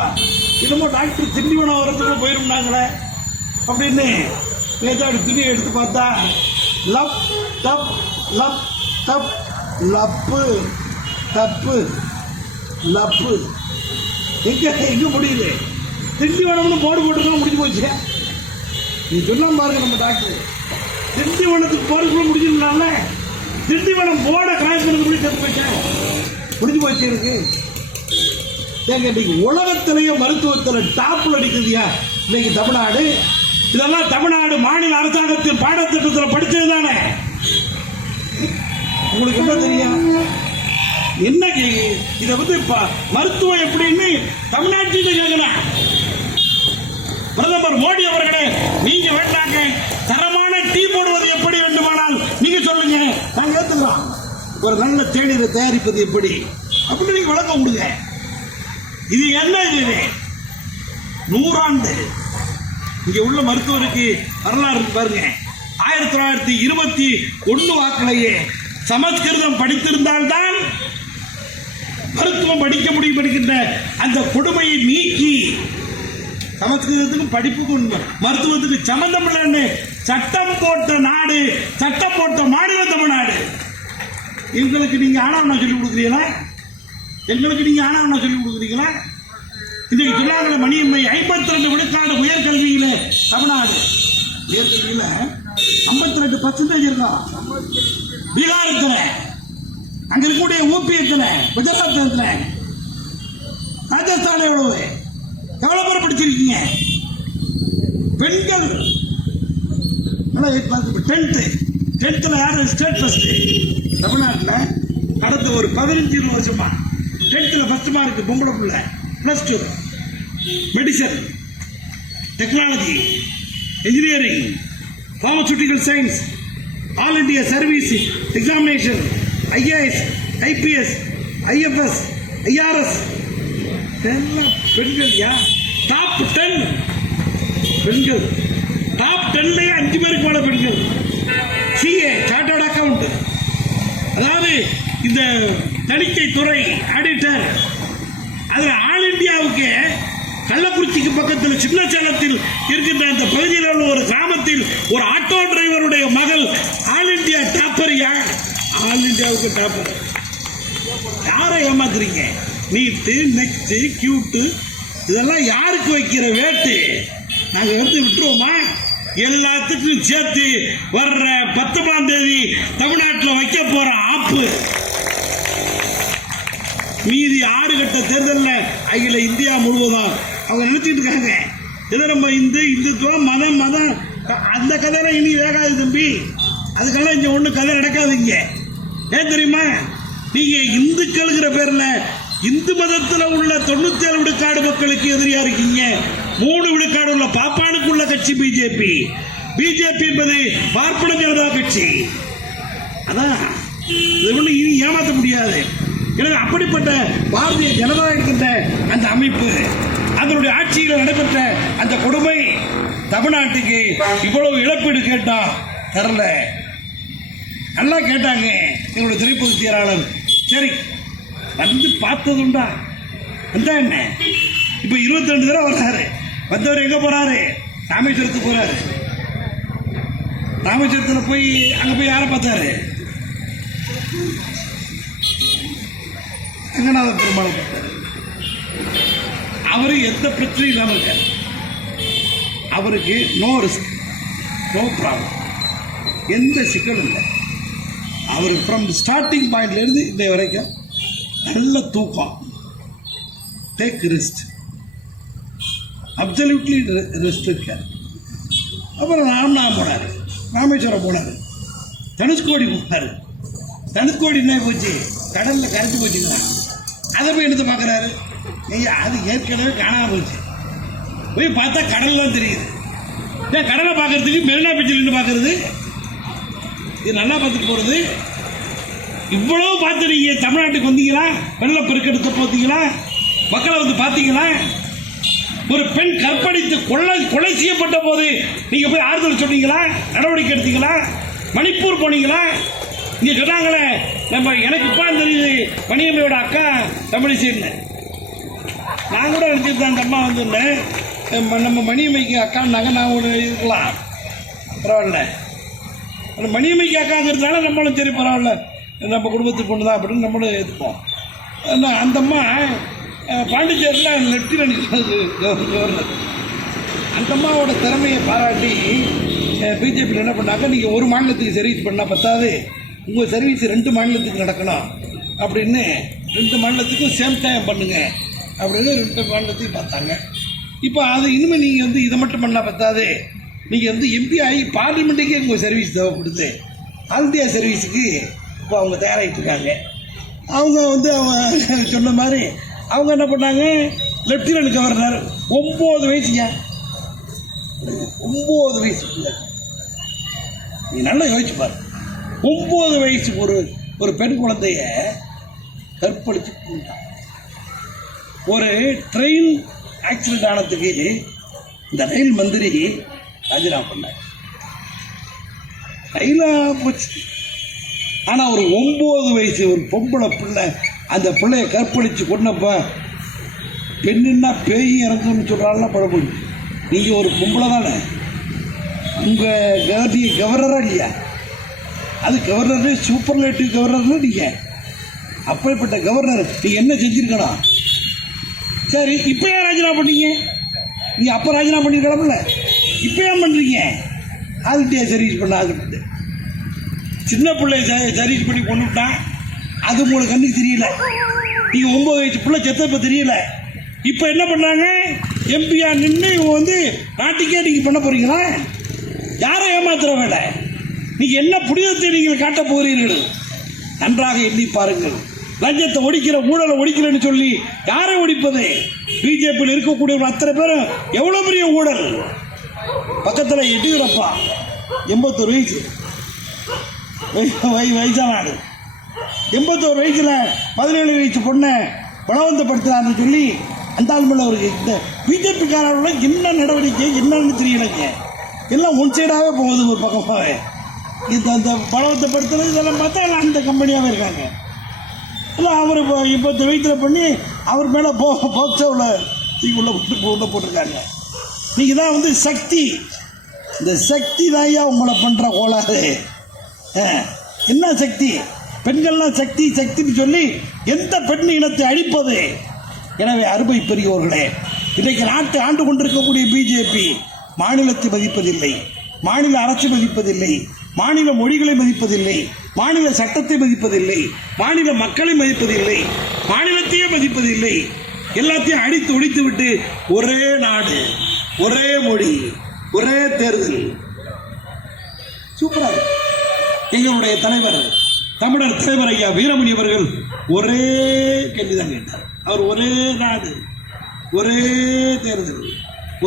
இன்னமும் டாக்டர் திண்டிவனம் வரதுக்குள்ள போயிருந்தாங்களே அப்படின்னு நேற்று துணியை எடுத்து பார்த்தா லப் டப் லப் டப் லப்பு தப்பு லப்பு. எங்க முடியுது? திண்டிவனம்னு போர்டு போட்டுருக்கோம், முடிஞ்சு போச்சு. நீ சொல்லாம் பாருங்க நம்ம டாக்டர், திண்டிவனத்துக்கு போறதுக்குள்ள முடிஞ்சிருந்தால திண்டிவனம் போர்ட கிராஸ் பண்ணி முடிச்சு போயிட்டேன், முடிஞ்சு போச்சு இருக்கு. ஏங்க இன்னைக்கு உலகத்திலேயே மருத்துவத்தில் டாப்ல அடிக்குதுயா இன்னைக்கு தமிழ்நாடு. இதெல்லாம் தமிழ்நாடு மாநில அரசாங்கத்தின் பாடத்திட்டத்தில் படிச்சது தானே. உங்களுக்கு என்ன தெரியும்? என்ன இதை வந்து மருத்துவம் எப்படின்னு தமிழ்நாட்டில் கேட்கலாம். பிரதமர் மோடி அவர்களே, நீங்க வேண்டாங்க, தரமான டீ போடுவது எப்படி வேண்டுமானால் நீங்க சொல்லுங்க, நாங்க ஏத்துக்கிறோம். ஒரு நல்ல தேநீரை தயாரிப்பது எப்படி அப்படின்னு நீங்க விளக்கம் கொடுங்க. இது என்ன? இது 100 ஆண்டு இங்க உள்ள மருத்துவருக்கு வரலாறு பாருங்க. 1921 வாக்கிலேயே சமஸ்கிருதம் படித்திருந்தால்தான் மருத்துவம் படிக்க முடியும் என்கின்ற அந்த கொடுமையை நீக்கி சமஸ்கிருதத்துக்கும் படிப்புக்கும் மருத்துவத்துக்கு சம்பந்தம் இல்லைன்னு சட்டம் போட்ட நாடு, சட்டம் போட்ட மாநிலம் தமிழ்நாடு. எங்களுக்கு நீங்க ஆனாவனா சொல்லி கொடுக்குறீங்களா? எங்களுக்கு நீங்க ஆனாவனா சொல்லி கொடுக்குறீங்களா? இன்றைக்கு சொன்னாங்களே மணியம்மை 52 விழுக்காடு உயர்கல்வியில தமிழ்நாடு. உயர்கல்வியில 52% இருக்கான். பீகார் எத்தனை, அங்க இருக்கக்கூடிய ஊபி எத்தனை, குஜராத் எத்தனை, ராஜஸ்தான் எவ்வளவு பேர் படிச்சிருக்கீங்க? பெண்கள் 10th யாரு ஸ்டேட் ஃபர்ஸ்ட் தமிழ்நாட்டில்? கடந்த ஒரு 15-20 வருஷமா 10th ஃபர்ஸ்ட் மார்க் பொம்பளை பிள்ளை. +2 medicine, technology, engineering, pharmaceutical science, all India service examination, IAS, IPS, IFS, IRS எல்லாம் பெண்கள். டாப் 10 பெண்கள். டாப் 10லயே 5 பேருக்கு மேல பெண்கள். CA, சார்ட்டர்ட் அக்கவுண்ட், அதாவது இந்த தணிக்கை துறை ஆடிட்டர். அதுல ஆல் இந்தியாவுக்கு கள்ளக்குறிச்சிக்கு பக்கத்தில் சின்ன சேலத்தில் இருக்கின்ற அந்த பகுதியில் உள்ள ஒரு கிராமத்தில் ஒரு ஆட்டோ டிரைவருடைய மகள் ஆல் இந்தியா டாப்பர். ஆல் இந்தியாவுக்கு டாப்பர். யாரை ஏமாத்துறீங்க? நீட்டு, நெக்ஸ்ட், கியூட்டு இதெல்லாம் யாருக்கு வைக்கிற வேட்டு? நாங்க வந்து விட்டுருவோமா? எல்லாத்துக்கும் சேர்த்து வர்ற 19ஆம் தேதி தமிழ்நாட்டில் வைக்க போற ஆப்பு. மீதி 6 கட்ட தேர்தலில் அகில இந்தியா முழுவதும் அவங்க நினைச்சிட்டு இருக்காங்க. இதை நம்ம இந்துத்துவம் மதம் அந்த கதையெல்லாம் இனி வேகாது தம்பி. அதுக்கெல்லாம் இங்க ஒண்ணு கதை நடக்காதுங்க. ஏன் தெரியுமா? நீங்க இந்துக்களுங்கிற பேர்ல இந்து மதத்தில் உள்ள 97 விழுக்காடு மக்களுக்கு எதிரியா இருக்கீங்க. 3 விழுக்காடு உள்ள பாப்பானுக்குள்ள கட்சி பிஜேபி. பிஜேபி என்பது பார்ப்பன ஜனதா கட்சி. அதான் இது ஒண்ணு இனி ஏமாற்ற முடியாது. எனவே அப்படிப்பட்ட பாரதிய ஜனதா இருக்கின்ற அந்த அமைப்பு, அதனுடைய ஆட்சியில் நடைபெற்ற அந்த கொடுமை, தமிழ்நாட்டுக்கு இவ்வளவு இழப்பீடு கேட்டா தரல. நல்லா கேட்டாங்க எங்களுடைய திரைப்பட திரையாளர். சரி வந்து பார்த்ததுண்டா? வந்தா என்ன? இப்ப 22 தடவை வர்றாரு. வந்தவர் எங்க போறாரு? ராமேஸ்வரத்துக்கு போறாரு. ராமேஸ்வரத்தில் போய் அங்க போய் யாரை பார்த்தாரு? ரங்கநாத பெருமாளை பார்த்தாரு. அவரு எந்த பிரச்சனையும் இல்லாம இருக்காரு. அவருக்கு நோ ரிஸ்க், நோ ப்ராப்ளம், எந்த சிக்கலும் இல்லை. அவர் ஃப்ரம் ஸ்டார்டிங் பாயிண்ட்ல இருந்து இந்த வரைக்கும் நல்ல தூக்கம், டேக் ரெஸ்ட், அப்சல்யூட்லி ரெஸ்ட் இருக்கார். அப்புறம் ராமநாதம் போனார், ராமேஸ்வரம் போனார், தனுஷ்கோடி போனார். தனுஷ்கோடி என்ன போச்சு? கடலில் கரைச்சி போச்சுங்களா? அதை போய் எடுத்து பார்க்குறாரு. ஐயா அது ஏற்கனவே காணாமல் போச்சு. போய் பார்த்தா கடல்லாம் தெரியுது. ஏன் கடலை பார்க்கறதுக்கு மெரினா பீச்சில் நின்று பார்க்கறது? இது நல்லா பார்த்துட்டு போகிறது. இவ்வளவு பார்த்து நீங்கள் தமிழ்நாட்டுக்கு வந்தீங்களா? வெள்ளப்பெருக்கெடுத்து பார்த்தீங்களா? மக்களை வந்து பார்த்தீங்களா? ஒரு பெண் கற்பழித்து கொலை செய்யப்பட்ட போது நீங்கள் போய் ஆறுதல் சொன்னீங்களா? நடவடிக்கை எடுத்தீங்களா? மணிப்பூர் போனீங்களா? இங்கே சொன்னாங்களே, நம்ம எனக்கு இப்போ தெரியுது மணியம்மையோட அக்கா தமிழிசைன்னு. நான் கூட நினச்சிட்டு அந்த அம்மா வந்துருந்தேன், நம்ம மணியம்மைக்கு அக்கான்னாங்க, நான் ஒரு இருக்கலாம் பரவாயில்ல. அந்த மணியம்மைக்கு அக்காங்கிறதுனால நம்மளும் சரி பரவாயில்ல, நம்ம குடும்பத்துக்கு பொண்ணு தான் அப்படின்னு நம்மளும் ஏற்றுப்போம். அந்த அம்மா பாண்டிச்சேரியில் லெப்டினன்ட் கவர்னர். அந்த அம்மாவோட திறமையை பாராட்டி பிஜேபியில் என்ன பண்ணாங்க, நீங்கள் ஒரு மாநிலத்துக்கு சர்வீஸ் பண்ணால் பத்தாது, உங்கள் சர்வீஸ் 2 மாநிலத்துக்கு நடக்கணும் அப்படின்னு 2 மாநிலத்துக்கும் சேம் டைம் பண்ணுங்க அப்படின்னு 2 மாநிலத்தையும் பார்த்தாங்க. இப்போ அது இனிமேல் நீங்கள் வந்து இதை மட்டும் பண்ணால் பத்தாது, நீங்கள் வந்து எம்பி ஆகி பார்லிமெண்ட்டுக்கே உங்கள் சர்வீஸ் தேவைப்படுது. ஆல் இந்தியா சர்வீஸுக்கு இப்போ அவங்க தயாராகிட்டு இருக்காங்க. அவங்க வந்து அவங்க சொன்ன மாதிரி அவங்க என்ன பண்ணாங்க, லெப்டினன்ட் கவர்னர் 9 வயசுயா, 9 வயசு பிள்ளை. நீ நல்லா யோசிச்சு பாரு, 9 வயசு ஒரு பெண் குழந்தைய கற்பழிச்சு கொண்டான். ஒரு ட்ரெயின் ஆக்சிடென்ட் ஆனதுக்கு இந்த ரயில் மந்திரி ராஜினாமா பண்ணார். ரயிலா போச்சு. ஆனால் ஒரு 9 வயசு ஒரு பொம்பளை பிள்ளை அந்த பிள்ளைய கற்பழிச்சு கொண்டப்ப பெண்ணுன்னா பேய் இறங்குன்னு சொல்கிறாள்னா பழமொழி. நீங்கள் ஒரு பொம்பளை தானே, உங்கள் கவர்னரா இல்லையா? அது கவர்னரு சூப்பர்லேட்டிவ் கவர்னர்னு நீங்கள். அப்படிப்பட்ட கவர்னர் நீங்கள் என்ன செஞ்சுருக்கணும்? சரி, இப்போ ஏன் ராஜினாமா பண்ணீங்க? நீங்கள் அப்போ ராஜினாமா பண்ணிருக்கலாம்ல, இப்போ ஏன் பண்ணுறீங்க? ஆல் இண்டியா சர்வீஸ் பண்ண ஆகிட்டு சின்ன பிள்ளைய சர்வீஸ் பண்ணி கொண்டுட்டான், அது உங்களுக்கு கண்ணுக்கு தெரியல. நீங்கள் 9 வயசு பிள்ளை செத்தப்ப தெரியல. இப்போ என்ன பண்ணாங்க, எம்பியா நின்று வந்து நாட்டுக்கே நீங்கள் பண்ண போகிறீங்களா? யாரை ஏமாத்துற வேலை? நீங்கள் என்ன புனிதத்தை நீங்கள் காட்ட போகிறீர்கள்? நன்றாக எண்ணி பாருங்கள். லஞ்சத்தை ஒழிக்கிற, ஊழலை ஒழிக்கிறேன்னு சொல்லி யாரை ஒழிப்பது? பிஜேபியில் இருக்கக்கூடிய அத்தனை பேரும் எவ்வளோ பெரிய ஊழல். பக்கத்தில் எடியூரப்பா 81 வயசு வயசானாடு, 81 வயசில் 17 வயசு பொண்ணை பலவந்தப்படுத்துறான்னு சொல்லி அந்த ஆள் மேலே ஒரு இந்த பிஜேபிக்காரர்கள என்ன நடவடிக்கை என்னன்னு தெரியலைங்க. எல்லாம் ஒன் சைடாகவே போகுது. ஒரு பக்கமாகவே அந்த பலவந்தப்படுத்துறது இதெல்லாம் பார்த்தா எல்லாம் அந்த கம்பெனியாகவே இருக்காங்க. இல்லை அவர் இப்போ 80 வயசில் பண்ணி அவர் மேலே போக்சோவில் உள்ள போட்டிருக்காங்க. நீங்கள் தான் வந்து சக்தி, இந்த சக்தி தாயா உங்களை பண்ணுற கோளாறு. என்ன சக்தி? பெண்கள்லாம் சக்தி சக்தின்னு சொல்லி எந்த பெண் இனத்தை அழிப்பது? எனவே அருமை பெரியோர்களே, இன்றைக்கு நாட்டை ஆண்டு கொண்டிருக்கக்கூடிய பிஜேபி மாநிலத்தை மதிப்பதில்லை, மாநில அரசு மதிப்பதில்லை, மாநில மொழிகளை மதிப்பதில்லை, மாநில சட்டத்தை மதிப்பதில்லை, மாநில மக்களை மதிப்பதில்லை, மாநிலத்தையே மதிப்பதில்லை. எல்லாத்தையும் அடித்து ஒழித்து விட்டு ஒரே நாடு, ஒரே மொழி, ஒரே தேர்தல். சூப்பராக எங்களுடைய தலைவர், தமிழர் தலைவர் ஐயா வீரமணி அவர்கள் ஒரே கேள்விதான் கேட்டார். அவர் ஒரே நாடு, ஒரே தேர்தல்,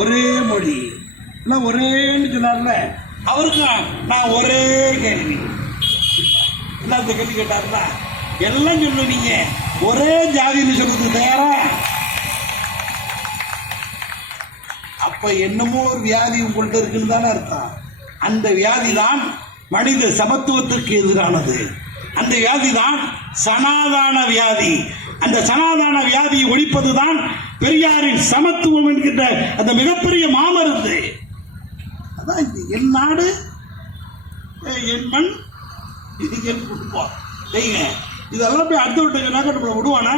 ஒரே மொழி, எல்லாம் ஒரேன்னு சொன்னார்ல. அவருக்கு நான் ஒரே கேள்வி, என்ன இந்த கேள்வி கேட்டார்னா, எல்லாம் சொல்லுவீங்க, ஒரே ஜாதின்னு சொல்றது தயாரா? அப்ப என்னமோ ஒரு வியாதி உங்கள்கிட்ட இருக்குன்னு தானே அர்த்தம். அந்த வியாதி தான் மனித சமத்துவத்திற்கு எதிரானது. அந்த வியாதி தான் சனாதான வியாதி. அந்த சனாதான வியாதியை ஒழிப்பதுதான் பெரியாரின் சமத்துவம் என்கின்ற அந்த மிகப்பெரிய மாமருந்து. அதான் என் நாடு, என் மண், என் குடும்பம். இதெல்லாம் போய் அடுத்த விட்டு நம்மளை விடுவானா?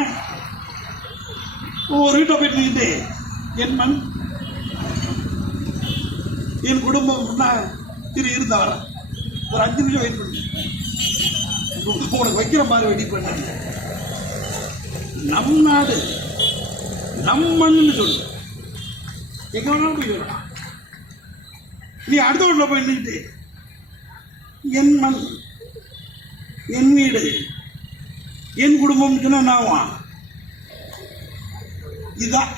ஒரு வீட்டை போயிட்டு என் மண், என் குடும்பம் இருந்தவர ஒரு 5 நிமிஷம் வெயிட் பண்ணி உனக்கு வைக்கிற மாதிரி வெடி பண்ண. நம் நாடு, நம் மண்ணுன்னு சொல்லு, எங்க வேணாலும் போய் சொல்லலாம். நீ அடுத்த வீட்டுல போய் நின்றுட்டு என் மண், என் வீடு, என் குடும்பம் சொன்னா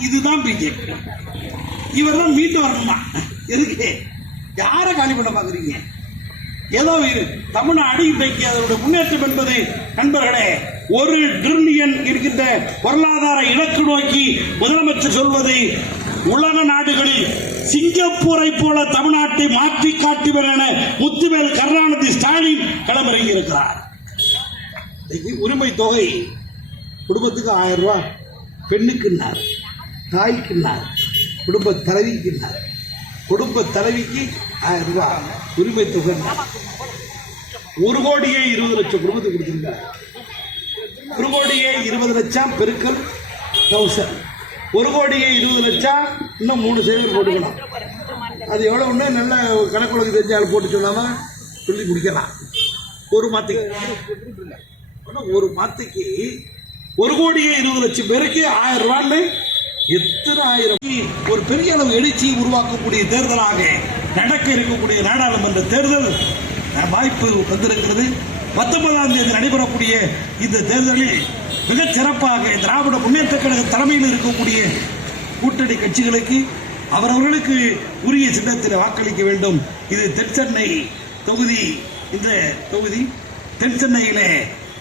இதுதான் பிஜேபி. இவர் தான் மீண்டும் வரணுமா? எதுக்கு? யாரை காலி பண்ண பாக்குறீங்க? ஏதோ தமிழ்நாடு இன்றைக்கு அதனுடைய முன்னேற்றம் என்பது நண்பர்களே 1 டிரில்லியன் இருக்கின்ற பொருளாதார இலக்கு நோக்கி முதலமைச்சர் சொல்வதை உலக நாடுகளில் சிங்கப்பூரை போல தமிழ்நாட்டை மாற்றி காட்டுவர் என முத்துவேல் கருணாநிதி ஸ்டாலின் களமிறங்கி இருக்கிறார். உரிமை தொகை குடும்பத்துக்கு 1000 ரூபாய், பெண்ணுக்குன்னார், தாய்க்குன்னார், குடும்ப தலைவிக்குன்னார். குடும்ப தலைவிக்கு 1000 ரூபாய் உரிமை தொகை. 1,20,00,000 குடும்பத்துக்கு கொடுத்திருக்காங்க. 1,20,00,000 பெருக்கல் 1000, 1,20,00,000 இன்னும் 3 சேவை போட்டுக்கலாம். அது எவ்வளவுன்னு நல்ல கணக்குலக்கு தெரிஞ்சாலும் போட்டு சொல்லாம சொல்லி முடிக்கலாம். ஒரு மாத்தைக்கு 1,20,00,000 பேருக்கு 1000 ரூபான்னு எத்தனை ஆயிரம். ஒரு பெரிய அளவு எழுச்சியை உருவாக்கக்கூடிய தேர்தலாக நடக்க இருக்கக்கூடிய நாடாளுமன்ற தேர்தல் வாய்ப்பு வந்திருக்கிறது. 19ஆம் தேதி நடைபெறக்கூடிய இந்த தேர்தலில் மிகச் சிறப்பாக திராவிட முன்னேற்ற கழக தலைமையில் இருக்கக்கூடிய கூட்டணி கட்சிகளுக்கு அவரவர்களுக்கு உரிய சின்னத்தில் வாக்களிக்க வேண்டும். இது தென்சென்னை தொகுதி. இந்த தொகுதி தென்சென்னையிலே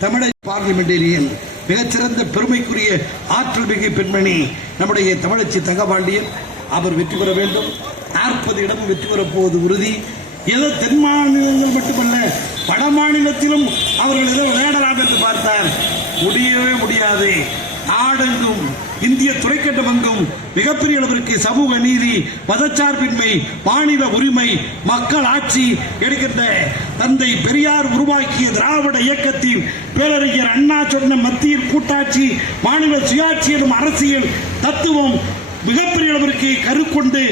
தமிழக பார்லிமெண்டேரியன் மிகச்சிறந்த பெருமைக்குரிய ஆற்றல் மிகு பெண்மணி நம்முடைய தமிழச்சி தங்கபாண்டியன். அவர் வெற்றி பெற வேண்டும். 40 இடமும் வெற்றி பெறப் போவது உறுதி. ஏதோ தென் மாநிலங்கள் மட்டுமல்ல, வட மாநிலத்திலும் அவர்கள் ஏதோ விளையாடலாம் என்று பார்த்தால் முடியவே முடியாது. நாடெங்கும் இந்திய துணைக்கண்டமெங்கும் மிகப்பெரிய அளவிற்கு சமூக நீதி, மதச்சார்பின்மை, மாநில உரிமை, மக்கள் ஆட்சி எடுக்கின்ற தந்தை பெரியார் உருவாக்கிய திராவிட இயக்கத்தின் பேரறிஞர் அண்ணா சொன்ன மத்தியில் கூட்டாட்சி, மாநில சுயாட்சி எனும் அரசியல் தத்துவம் மிகப்பெரிய அளவிற்கு கருக்கொண்டு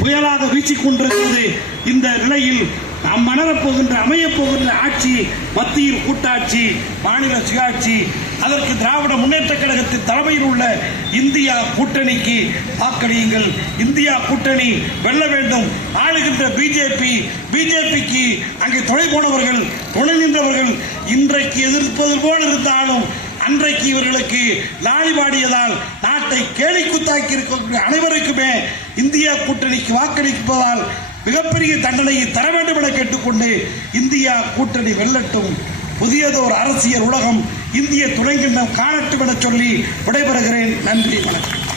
புயலாக வீசிக்கொண்டிருக்கிறது. இந்த நிலையில் நாம் மலரப்போகின்ற அமையப் போகின்ற ஆட்சி மத்தியில் கூட்டாட்சி, மாநில சுயாட்சி. அதற்கு திராவிட முன்னேற்ற கழகத்தின் தலைமையில் உள்ள இந்தியா கூட்டணிக்கு வாக்களியுங்கள். இந்தியா கூட்டணி வெல்ல வேண்டும். ஆளுகின்ற பிஜேபிக்கு அங்கே துணை போனவர்கள், துணை நின்றவர்கள் இன்றைக்கு எதிர்ப்பது போல் இருந்தாலும் அன்றைக்கு இவர்களுக்கு லாழி பாடியதால் நாட்டை கேலிக்குத்தாக்கி இருக்கக்கூடிய அனைவருக்குமே இந்தியா கூட்டணிக்கு வாக்களிப்பதால் மிகப்பெரிய தண்டனையை தர வேண்டும் என கேட்டுக்கொண்டு இந்தியா கூட்டணி வெல்லட்டும். புதியதோர் அரசியல் உலகம் இந்திய துணைக்கண்டம் காணட்டும் என சொல்லி விடைபெறுகிறேன். நன்றி, வணக்கம்.